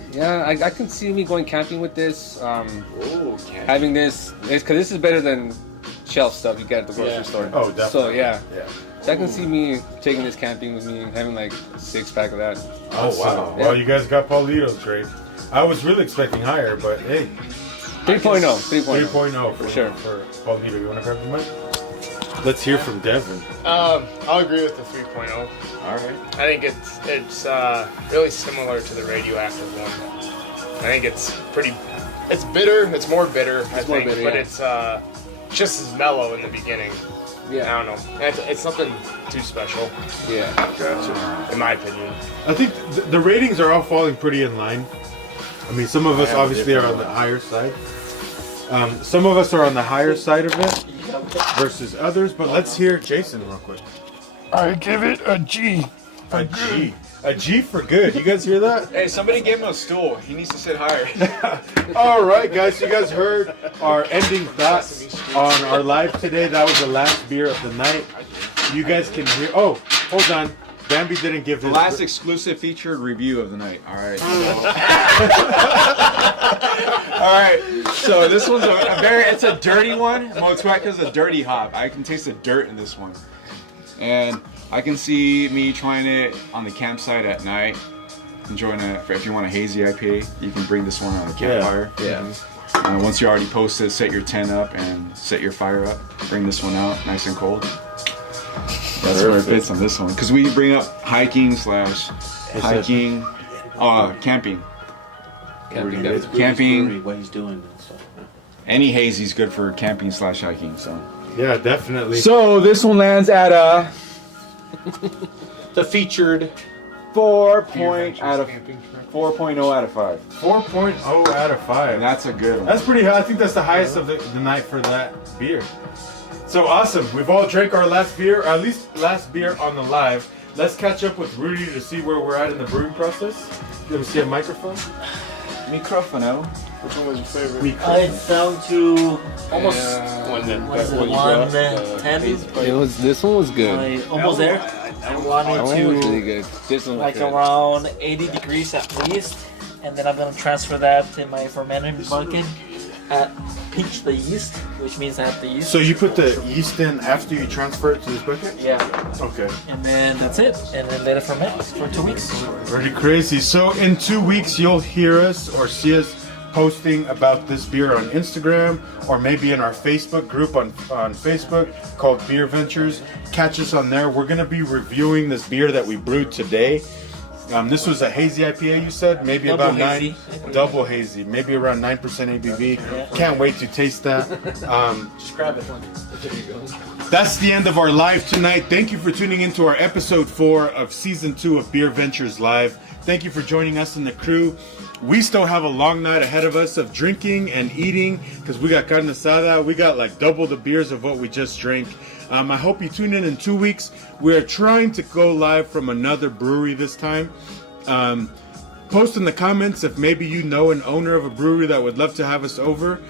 I can see me going camping with this. Ooh, can. Having this, because this is better than shelf stuff you get at the grocery store. Oh, definitely. So yeah. Yeah. So I can see me taking this camping with me, having like 6-pack of that. Oh, wow. Yeah. Well, you guys got Paulito's grade. I was really expecting higher, but hey, 3.0. 3.0 For sure. For Paulito. You want to grab the mic? Let's hear from Devin. I'll agree with the 3.0. All right. I think it's really similar to the radioactive one. I think it's bitter. It's more bitter, I more think, bitter, but yeah. it's just as mellow in the beginning. Yeah. I don't know. It's nothing too special, Yeah. Gotcha. in my opinion. I think the ratings are all falling pretty in line. I mean, some of us have a obviously are different on the higher side. Some of us are on the higher side of it versus others, but let's hear Jason real quick. I give it a G. A G. A G for good. You guys hear that? Hey, somebody gave him a stool. He needs to sit higher. All right, guys. You guys heard our ending thoughts on our live today. That was the last beer of the night. You guys can hear. Oh, hold on. Bambi didn't give his. Last exclusive featured review of the night. All right. All right. So this one's it's a dirty one. Motueka's a dirty hop. I can taste the dirt in this one. And I can see me trying it on the campsite at night. Enjoying it. If you want a hazy IPA, you can bring this one on a campfire. Yeah. Once you're already posted, set your tent up and set your fire up. Bring this one out, nice and cold. That's where it fits on this one. Because we bring up hiking, camping. Camping. What he's doing and stuff. Any hazy's good for camping / hiking. So. Yeah, definitely. So this one lands at a The featured 4.0 out of 5, 4.0 out of 5. and that's a good one. That's pretty high. I think that's the highest of the night for that beer. So awesome. We've all drank our last beer, or at least last beer on the live. Let's catch up with Rudy to see where we're at in the brewing process. Let me see a microphone. Microfono. Which one was your favorite? It's down to almost One what is it, 110? This one was good. Almost there. I That wanted one was really to good. This one was like good. around 80 degrees at least, and then I'm gonna transfer that to my fermenting bucket at pinch the yeast, which means I have the yeast. So you put the yeast in after you transfer it to this bucket? Yeah, Okay. and then that's it, and then let it ferment for 2 weeks. Pretty crazy. So in 2 weeks, you'll hear us or see us posting about this beer on Instagram or maybe in our Facebook group on Facebook called BeerVentures. Catch us on there. We're going to be reviewing this beer that we brewed today. This was a hazy IPA, you said? Maybe Double about hazy. 9. Double hazy. Maybe around 9% ABV. Can't wait to taste that. Just grab it. That's the end of our live tonight. Thank you for tuning into our episode 4 of season 2 of BeerVentures Live. Thank you for joining us and the crew. We still have a long night ahead of us of drinking and eating because we got carne asada. We got like double the beers of what we just drank. I hope you tune in 2 weeks. We're trying to go live from another brewery this time. Post in the comments if maybe you know an owner of a brewery that would love to have us over.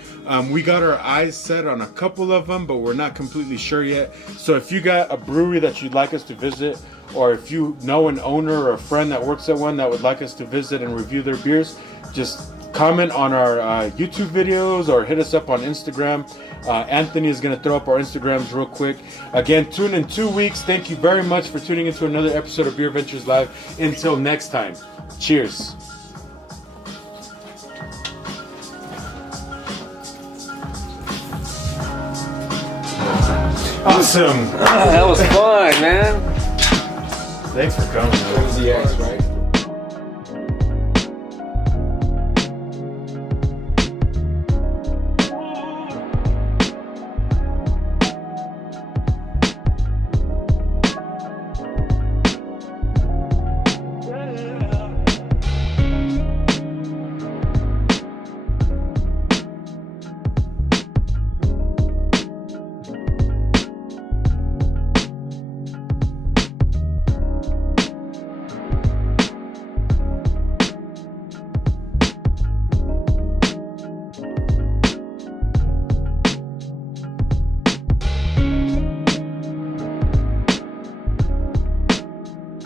We got our eyes set on a couple of them, but we're not completely sure yet. So if you got a brewery that you'd like us to visit, or if you know an owner or a friend that works at one that would like us to visit and review their beers, just comment on our YouTube videos or hit us up on Instagram. Anthony is going to throw up our Instagrams real quick. Again, tune in 2 weeks. Thank you very much for tuning into another episode of Beer Ventures Live. Until next time, cheers. Awesome. That was fun, man. Thanks for coming. That was the X, right?